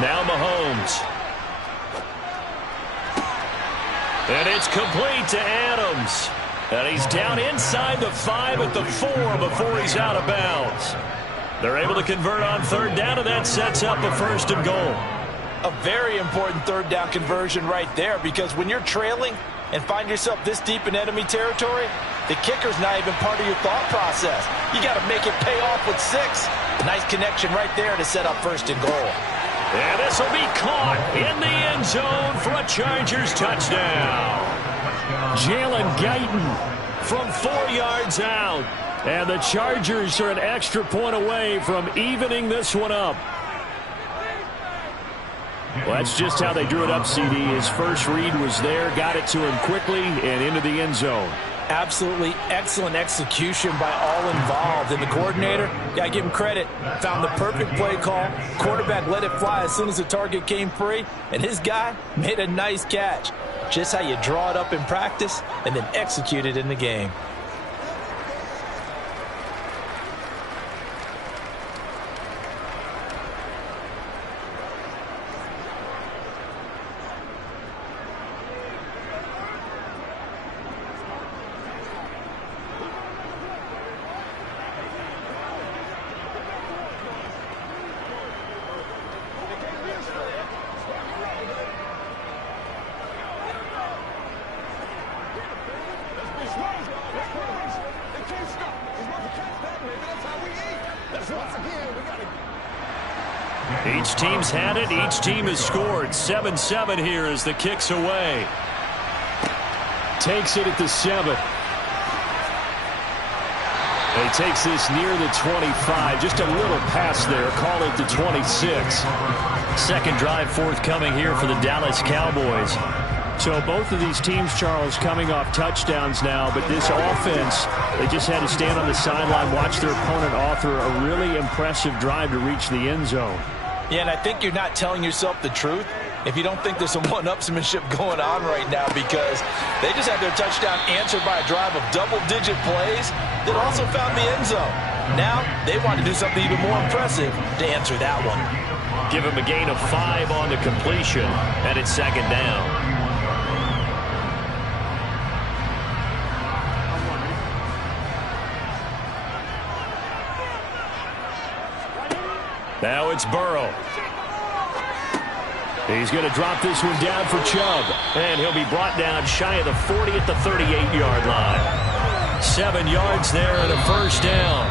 Now Mahomes. And it's complete to Adams. And he's down inside the 5 at the 4 before he's out of bounds. They're able to convert on third down, and that sets up a 1st and goal. A very important third down conversion right there, because when you're trailing and find yourself this deep in enemy territory, the kicker's not even part of your thought process. You got to make it pay off with 6. Nice connection right there to set up 1st and goal. And this will be caught in the end zone for a Chargers touchdown. Jalen Guyton from 4 yards out. And the Chargers are an extra point away from evening this one up. Well, that's just how they drew it up, CD. His first read was there, got it to him quickly, and into the end zone. Absolutely excellent execution by all involved. And the coordinator, got to give him credit, found the perfect play call. Quarterback let it fly as soon as the target came free. And his guy made a nice catch. Just how you draw it up in practice and then execute it in the game. Each team's had it. Each team has scored. 7-7 here as the kick's away. Takes it at the 7. He takes this near the 25. Just a little pass there. Call it the 26. Second drive forthcoming here for the Dallas Cowboys. So both of these teams, Charles, coming off touchdowns now, but this offense, they just had to stand on the sideline, watch their opponent author a really impressive drive to reach the end zone. Yeah, and I think you're not telling yourself the truth if you don't think there's some one-upsmanship going on right now, because they just had their touchdown answered by a drive of double-digit plays that also found the end zone. Now they want to do something even more impressive to answer that one. Give him a gain of 5 on the completion, and it's 2nd down. Now it's Burrow. He's going to drop this one down for Chubb. And he'll be brought down shy of the 40 at the 38-yard line. 7 yards there and a 1st down.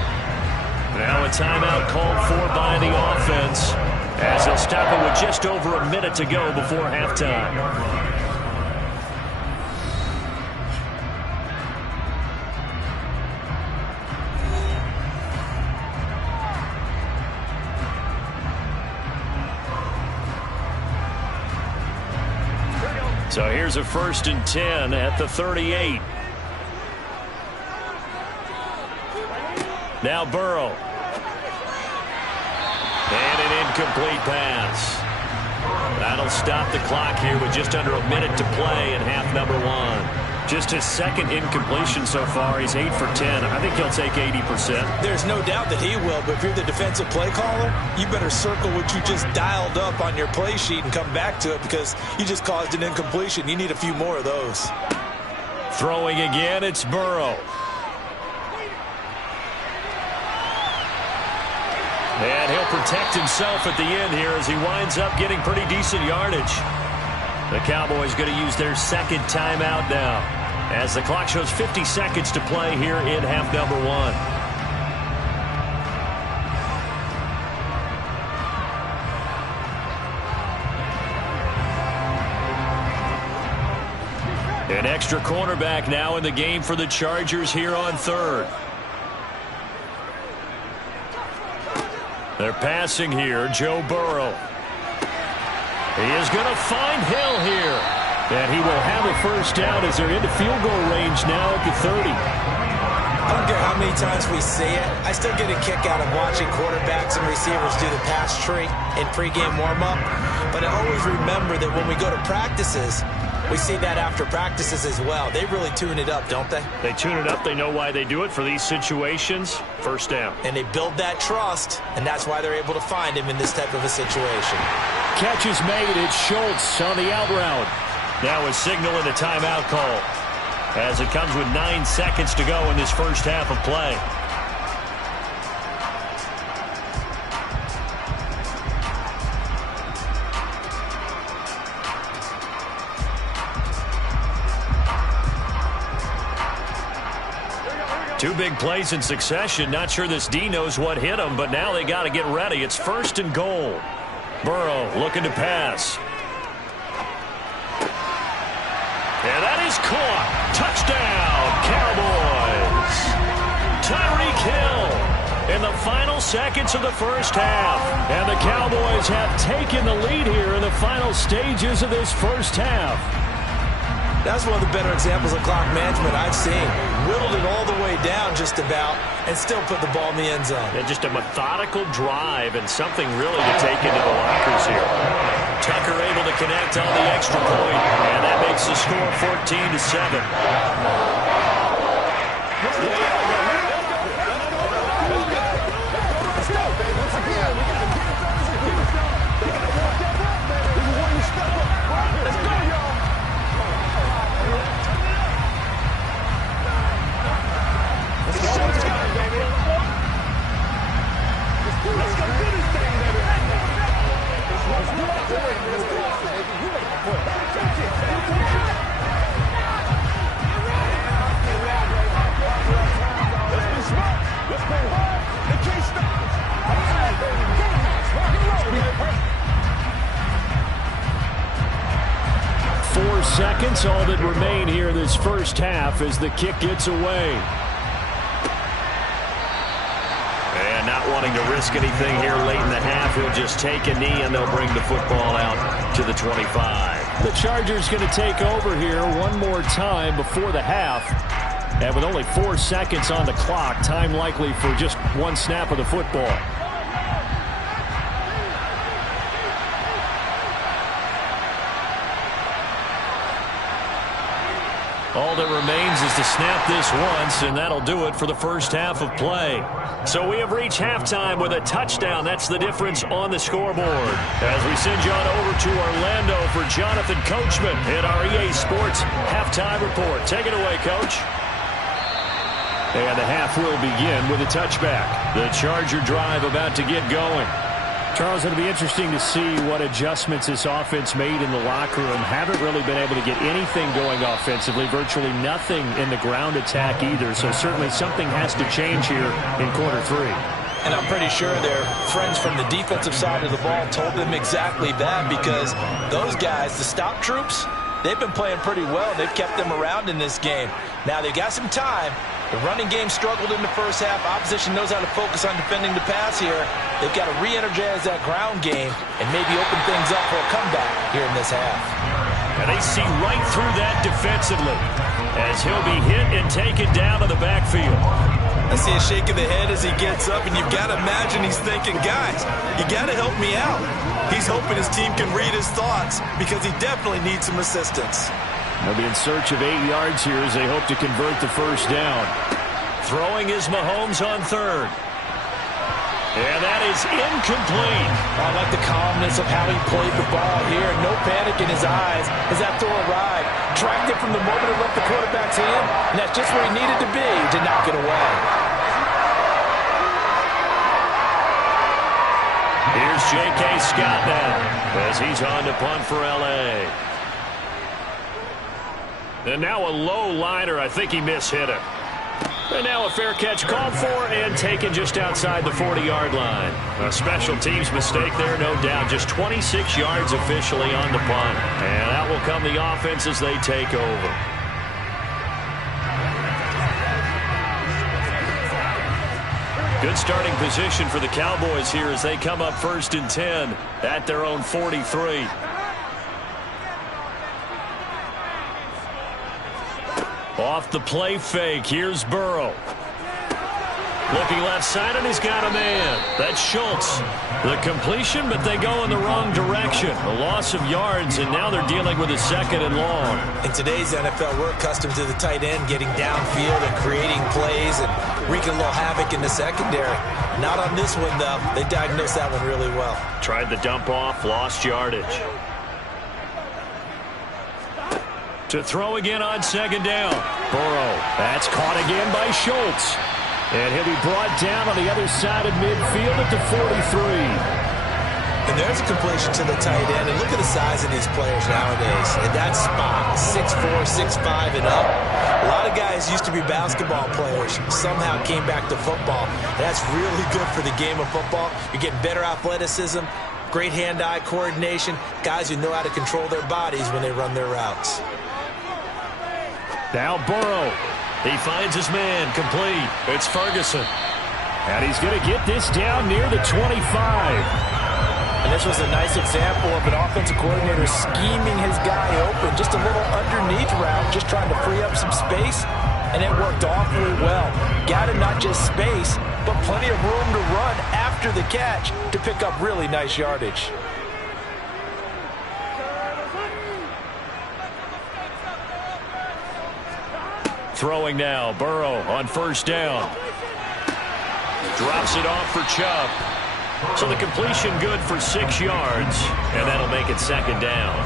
Now a timeout called for by the offense, as they'll stop it with just over a minute to go before halftime. So here's a 1st and 10 at the 38. Now Burrow. And an incomplete pass. That'll stop the clock here with just under a minute to play in half number 1. Just his 2nd incompletion so far. He's 8 for 10. I think he'll take 80%. There's no doubt that he will, but if you're the defensive play caller, you better circle what you just dialed up on your play sheet and come back to it, because you just caused an incompletion. You need a few more of those. Throwing again, it's Burrow. And he'll protect himself at the end here as he winds up getting pretty decent yardage. The Cowboys going to use their 2nd timeout now, as the clock shows 50 seconds to play here in half number 1. An extra cornerback now in the game for the Chargers here on 3rd. They're passing here, Joe Burrow. He is going to find Hill here. And he will have a 1st down as they're into field goal range now at the 30. I don't care how many times we see it. I still get a kick out of watching quarterbacks and receivers do the pass tree in pregame warm-up. But I always remember that when we go to practices, we see that after practices as well. They really tune it up, don't they? They tune it up. They know why they do it for these situations. First down. And they build that trust, and that's why they're able to find him in this type of a situation. Catch is made. It's Schultz on the out route. Now a signal and a timeout call, as it comes with 9 seconds to go in this first half of play. Two big plays in succession. Not sure this D knows what hit him, but now they got to get ready. It's 1st and goal. Burrow looking to pass. And that is caught. Touchdown, Cowboys. Tyreek Hill in the final seconds of the first half. And the Cowboys have taken the lead here in the final stages of this first half. That's one of the better examples of clock management I've seen. Whittled it all the way down just about and still put the ball in the end zone. And just a methodical drive and something really to take into the lockers here. Tucker able to connect on the extra point, and that makes the score 14-7. Seconds, all that remain here this first half as the kick gets away. And not wanting to risk anything here late in the half, he'll just take a knee and they'll bring the football out to the 25. The Chargers going to take over here one more time before the half. And with only 4 seconds on the clock, time likely for just one snap of the football. All that remains is to snap this once, and that'll do it for the first half of play. So we have reached halftime with a touchdown. That's the difference on the scoreboard. As we send you on over to Orlando for Jonathan Coachman at our EA Sports Halftime Report. Take it away, Coach. And the half will begin with a touchback. The Charger drive about to get going. Charles, it'll be interesting to see what adjustments this offense made in the locker room. Haven't really been able to get anything going offensively, virtually nothing in the ground attack either. So certainly something has to change here in quarter 3. And I'm pretty sure their friends from the defensive side of the ball told them exactly that, because those guys, the stop troops, they've been playing pretty well. They've kept them around in this game. Now they've got some time. The running game struggled in the first half. Opposition knows how to focus on defending the pass here. They've got to re-energize that ground game and maybe open things up for a comeback here in this half. And they see right through that defensively as he'll be hit and taken down to the backfield. I see a shake of the head as he gets up, and you've got to imagine he's thinking, guys, you got to help me out. He's hoping his team can read his thoughts because he definitely needs some assistance. They'll be in search of 8 yards here as they hope to convert the first down. Throwing is Mahomes on 3rd. And that is incomplete. I like the calmness of how he played the ball here. No panic in his eyes as that throw arrived. Tracked it from the moment it left the quarterback's hand, and that's just where he needed to be to knock it away. Here's J.K. Scott now as he's on to punt for L.A. And now a low liner. I think he mishit it. And now a fair catch called for and taken just outside the 40-yard line. A special teams mistake there, no doubt. Just 26 yards officially on the punt. And out will come the offense as they take over. Good starting position for the Cowboys here as they come up 1st and 10 at their own 43. Off the play fake, here's Burrow. Looking left side, and he's got a man. That's Schultz. The completion, but they go in the wrong direction. A loss of yards, and now they're dealing with a 2nd and long. In today's NFL, we're accustomed to the tight end getting downfield and creating plays and wreaking a little havoc in the secondary. Not on this one, though. They diagnosed that one really well. Tried the dump off, lost yardage. To throw again on 2nd down. Burrow. That's caught again by Schultz. And he'll be brought down on the other side of midfield at the 43. And there's a completion to the tight end. And look at the size of these players nowadays. In that spot, 6'4", 6'5", and up. A lot of guys used to be basketball players. Somehow came back to football. That's really good for the game of football. You're getting better athleticism, great hand-eye coordination, guys who know how to control their bodies when they run their routes. Now Burrow. He finds his man, complete. It's Ferguson. And he's going to get this down near the 25. And this was a nice example of an offensive coordinator scheming his guy open. Just a little underneath route, just trying to free up some space. And it worked awfully well. Got him not just space, but plenty of room to run after the catch to pick up really nice yardage. Throwing now, Burrow on 1st down. Drops it off for Chubb. So the completion good for 6 yards, and that'll make it 2nd down.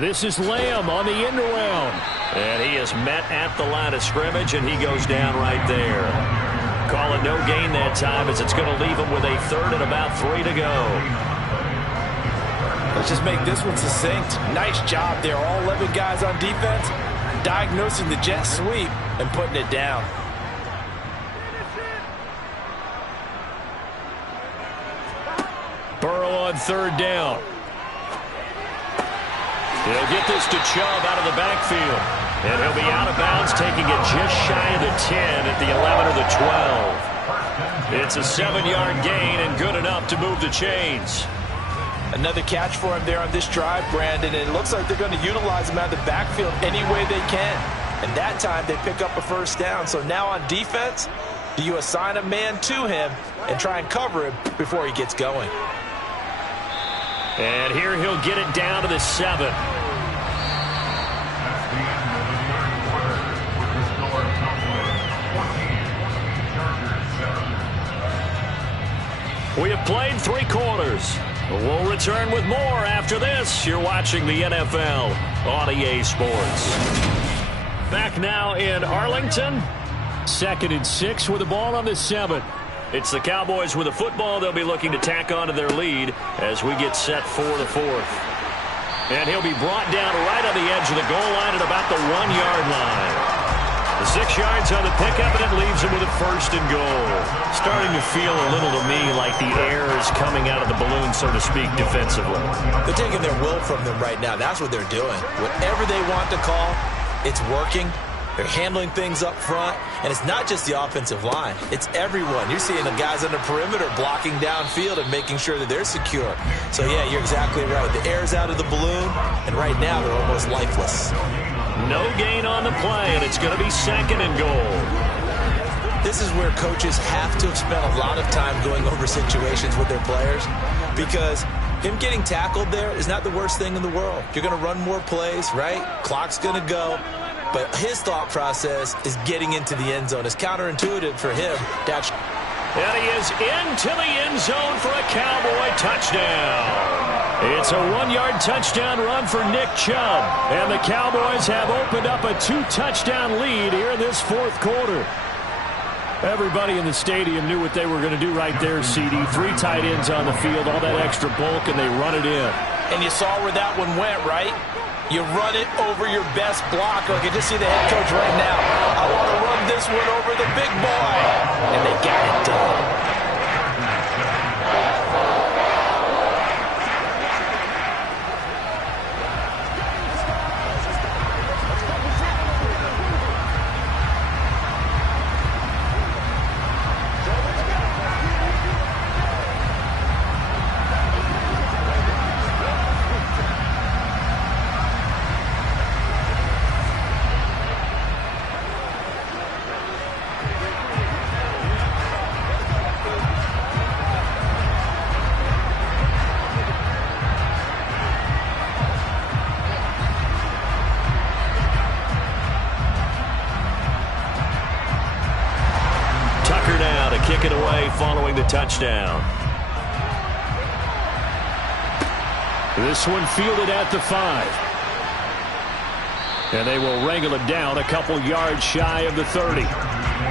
This is Lamb on the end around. And he is met at the line of scrimmage, and he goes down right there. Call it no gain that time, as it's going to leave him with a 3rd and about 3 to go. Let's just make this one succinct. Nice job there. All 11 guys on defense diagnosing the jet sweep and putting it down. Burrow on 3rd down. He'll get this to Chubb out of the backfield. And he'll be out of bounds, taking it just shy of the 10 at the 11 or the 12. It's a 7-yard gain and good enough to move the chains. Another catch for him there on this drive, Brandon. And it looks like they're going to utilize him out of the backfield any way they can. And that time they pick up a 1st down. So now on defense, do you assign a man to him and try and cover him before he gets going? And here he'll get it down to the 7. We have played 3 quarters. We'll return with more after this. You're watching the NFL on EA Sports. Back now in Arlington. 2nd and 6 with the ball on the 7. It's the Cowboys with the football. They'll be looking to tack on to their lead as we get set for the 4th. And he'll be brought down right on the edge of the goal line at about the 1-yard line. The 6 yards on the pickup, and it leaves him with a 1st and goal. Starting to feel a little to me like the air is coming out of the balloon, so to speak, defensively. They're taking their will from them right now. That's what they're doing. Whatever they want to call, it's working. They're handling things up front, and it's not just the offensive line. It's everyone. You're seeing the guys on the perimeter blocking downfield and making sure that they're secure. So, yeah, you're exactly right. The air's out of the balloon, and right now they're almost lifeless. No gain on the play, and it's going to be 2nd and goal. This is where coaches have to have spent a lot of time going over situations with their players, because him getting tackled there is not the worst thing in the world. You're going to run more plays, right? Clock's going to go. But his thought process is getting into the end zone. It's counterintuitive for him. And he is into the end zone for a Cowboy touchdown. It's a 1-yard touchdown run for Nick Chubb. And the Cowboys have opened up a 2-touchdown lead here in this 4th quarter. Everybody in the stadium knew what they were going to do right there, CD. 3 tight ends on the field, all that extra bulk, and they run it in. And you saw where that one went, right? You run it over your best blocker. I can just see the head coach right now. I want to run this one over the big boy. And they got it done. following the touchdown. This one fielded at the 5. And they will wrangle it down a couple yards shy of the 30.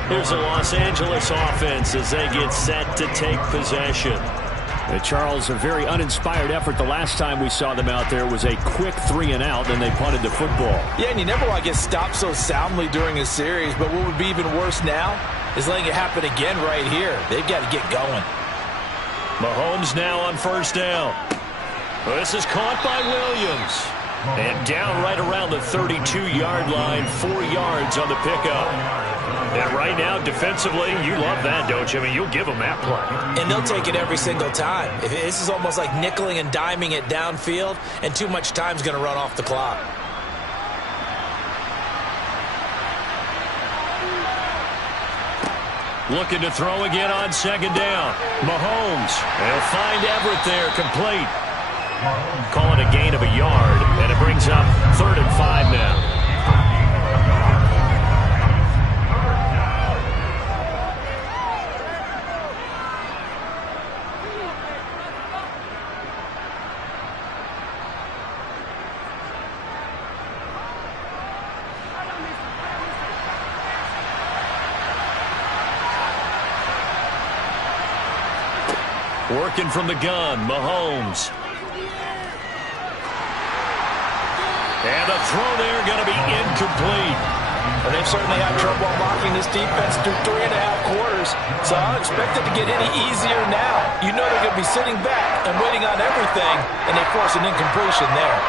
Here's the Los Angeles offense as they get set to take possession. Charles, a very uninspired effort. The last time we saw them out there was a quick 3-and-out, and they punted the football. Yeah, and you never want to get stopped so soundly during a series, but what would be even worse now is letting it happen again right here. They've got to get going. Mahomes now on first down. This is caught by Williams. And down right around the 32-yard line, 4 yards on the pickup. And right now, defensively, you love that, don't you? I mean, you'll give them that play. And they'll take it every single time. This is almost like nickeling and diming it downfield, and too much time's going to run off the clock. Looking to throw again on second down. Mahomes. They'll find Everett there, complete. Call it a gain of a yard, and it brings up 3rd and 5 now. Working from the gun, Mahomes. And the throw there going to be incomplete. And they've certainly had trouble unlocking this defense through 3.5 quarters. So I don't expect it to get any easier now. You know they're going to be sitting back and waiting on everything, and they force an incompletion there.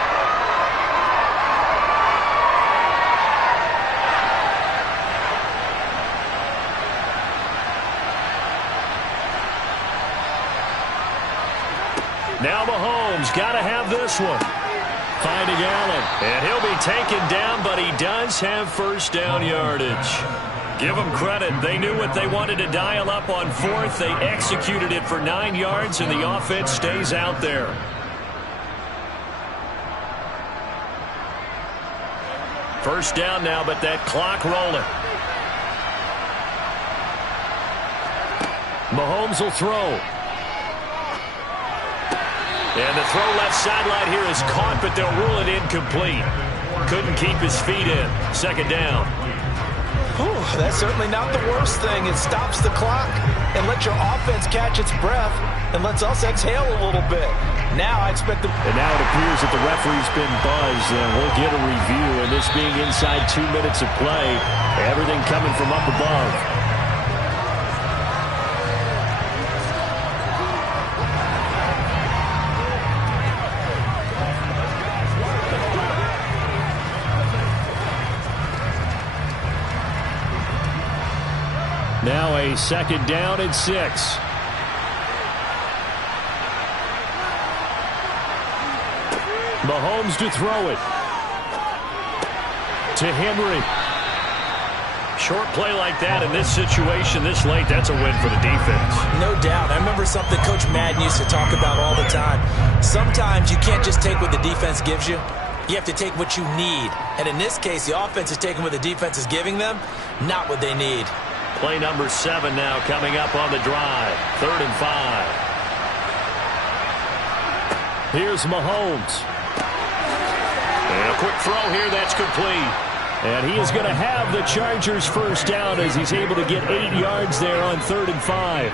Now Mahomes got to have this one. Finding Allen. And he'll be taken down, but he does have first down yardage. Give them credit. They knew what they wanted to dial up on 4th. They executed it for 9 yards, and the offense stays out there. First down now, but that clock rolling. Mahomes will throw. And the throw left sideline here is caught, but they'll rule it incomplete. Couldn't keep his feet in. Second down. Whew, that's certainly not the worst thing. It stops the clock and lets your offense catch its breath and lets us exhale a little bit. Now I expect them. And now it appears that the referee's been buzzed, and we'll get a review. And this being inside 2 minutes of play, everything coming from up above. Now a second down and 6. Mahomes to throw it. To Henry. Short play like that in this situation this late, that's a win for the defense. No doubt. I remember something Coach Madden used to talk about all the time. Sometimes you can't just take what the defense gives you. You have to take what you need. And in this case, the offense is taking what the defense is giving them, not what they need. Play number 7 now coming up on the drive. 3rd and 5. Here's Mahomes. And a quick throw here that's complete. And he is going to have the Chargers first down as he's able to get 8 yards there on 3rd and 5.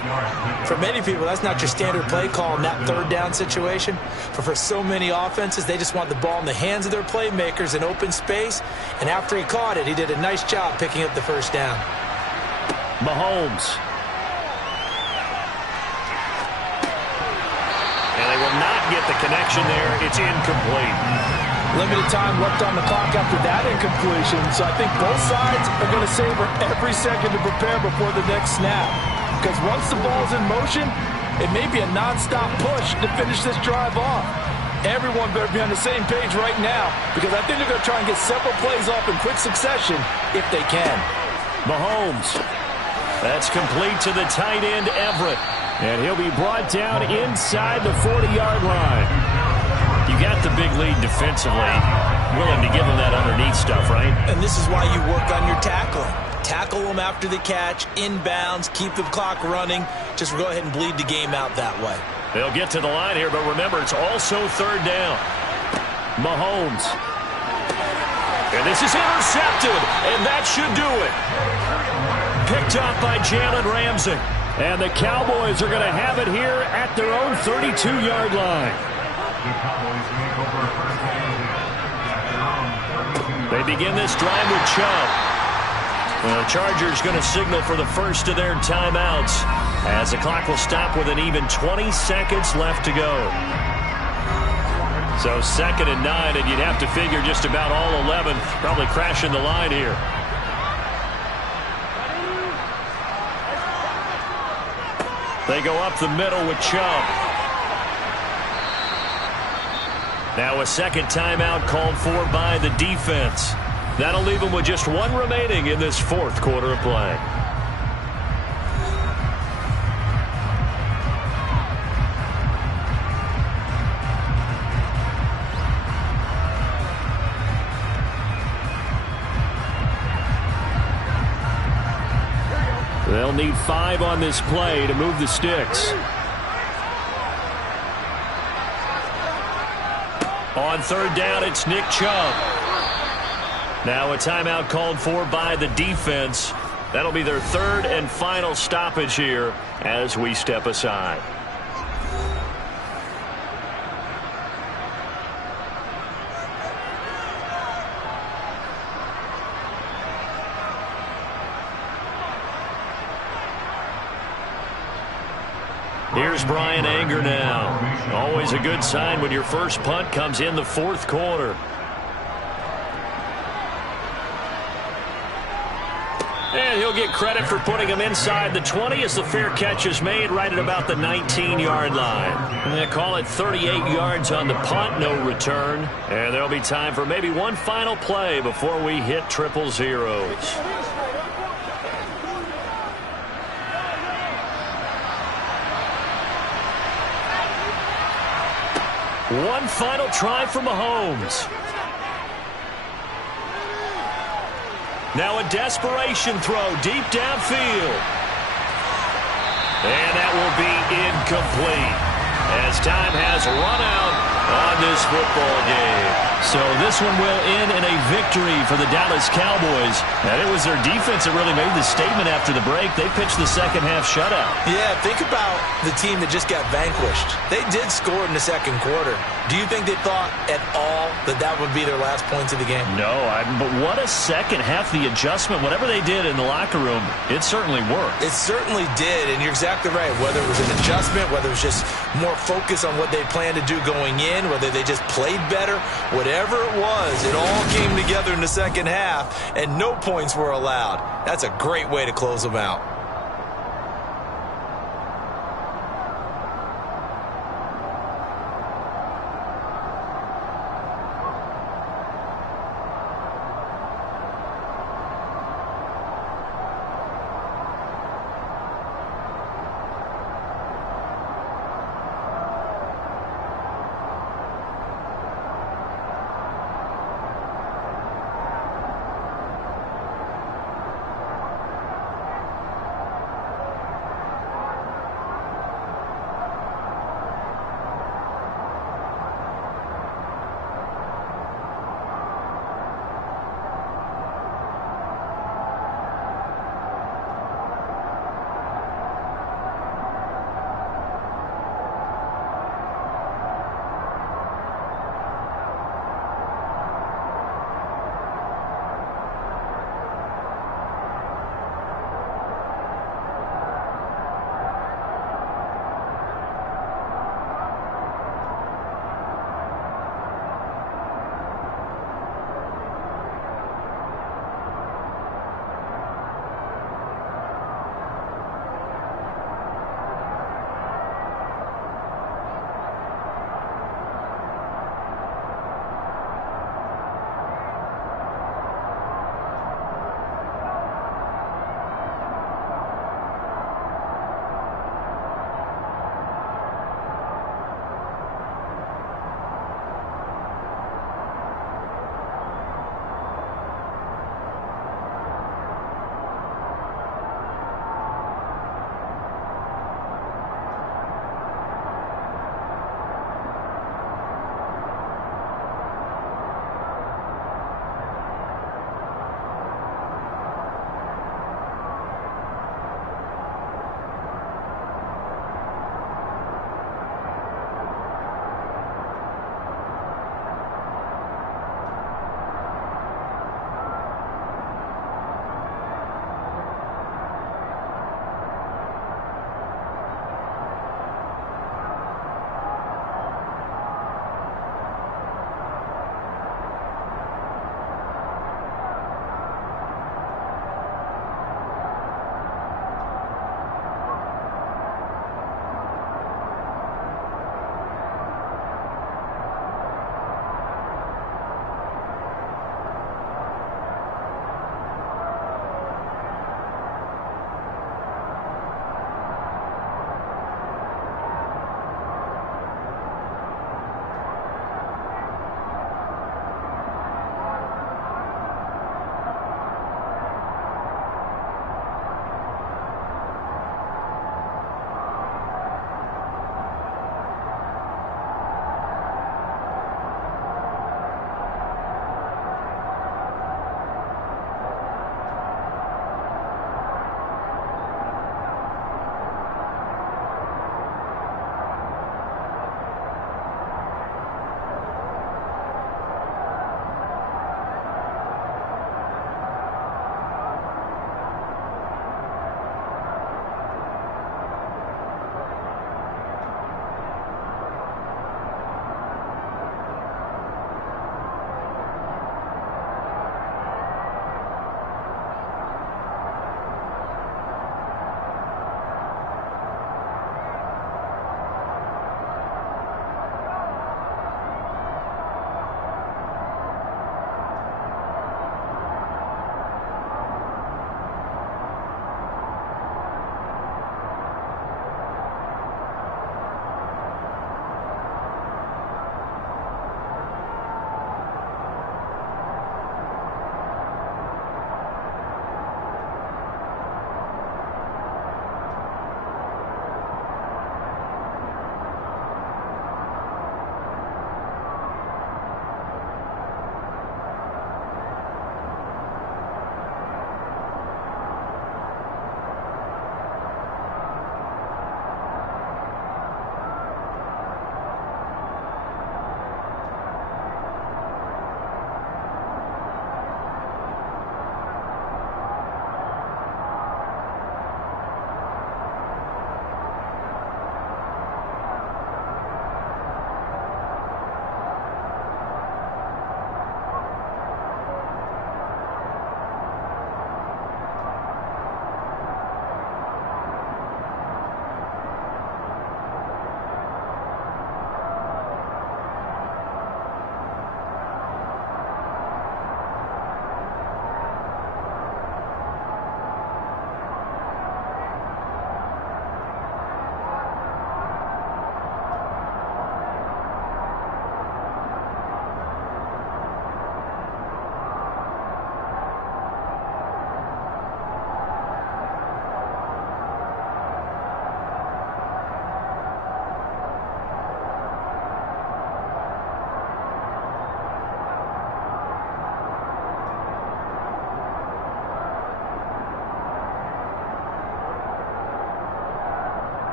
For many people, that's not your standard play call in that 3rd down situation. But for so many offenses, they just want the ball in the hands of their playmakers in open space. And after he caught it, he did a nice job picking up the first down. Mahomes. And they will not get the connection there. It's incomplete. Limited time left on the clock after that incompletion, so I think both sides are going to savor every second to prepare before the next snap. Because once the ball's in motion, it may be a nonstop push to finish this drive off. Everyone better be on the same page right now, because I think they're going to try and get several plays off in quick succession if they can. Mahomes. That's complete to the tight end, Everett. And he'll be brought down inside the 40-yard line. You got the big lead defensively. Willing to give him that underneath stuff, right? And this is why you work on your tackling. tackle them after the catch, inbounds, keep the clock running. Just go ahead and bleed the game out that way. They'll get to the line here, but remember, it's also third down. Mahomes. And this is intercepted, and that should do it. Picked up by Jalen Ramsey. And the Cowboys are going to have it here at their own 32-yard line. They begin this drive with Chubb. The Chargers going to signal for the first of their timeouts as the clock will stop with an even 20 seconds left to go. So 2nd and 9, and you'd have to figure just about all 11 probably crashing the line here. They go up the middle with Chubb. Now a second timeout called for by the defense. That'll leave them with just one remaining in this fourth quarter of play. They'll need 5 on this play to move the sticks. On third down, it's Nick Chubb. Now a timeout called for by the defense. That'll be their third and final stoppage here as we step aside. Here's Brian Anger now. Always a good sign when your first punt comes in the fourth quarter. And he'll get credit for putting him inside the 20 as the fair catch is made right at about the 19-yard line. And they call it 38 yards on the punt, no return. And there'll be time for maybe one final play before we hit triple zeros. One final try for Mahomes. Now a desperation throw deep downfield. And that will be incomplete as time has run out on this football game. So this one will end in a victory for the Dallas Cowboys. And it was their defense that really made the statement after the break. They pitched the second half shutout. Yeah, think about the team that just got vanquished. They did score in the second quarter. Do you think they thought at all that that would be their last points of the game? No, but what a second half. The adjustment, whatever they did in the locker room, it certainly worked. It certainly did, and you're exactly right. Whether it was an adjustment, whether it was just more focus on what they planned to do going in, whether they just played better, whatever it was, it all came together in the second half, and no points were allowed. That's a great way to close them out.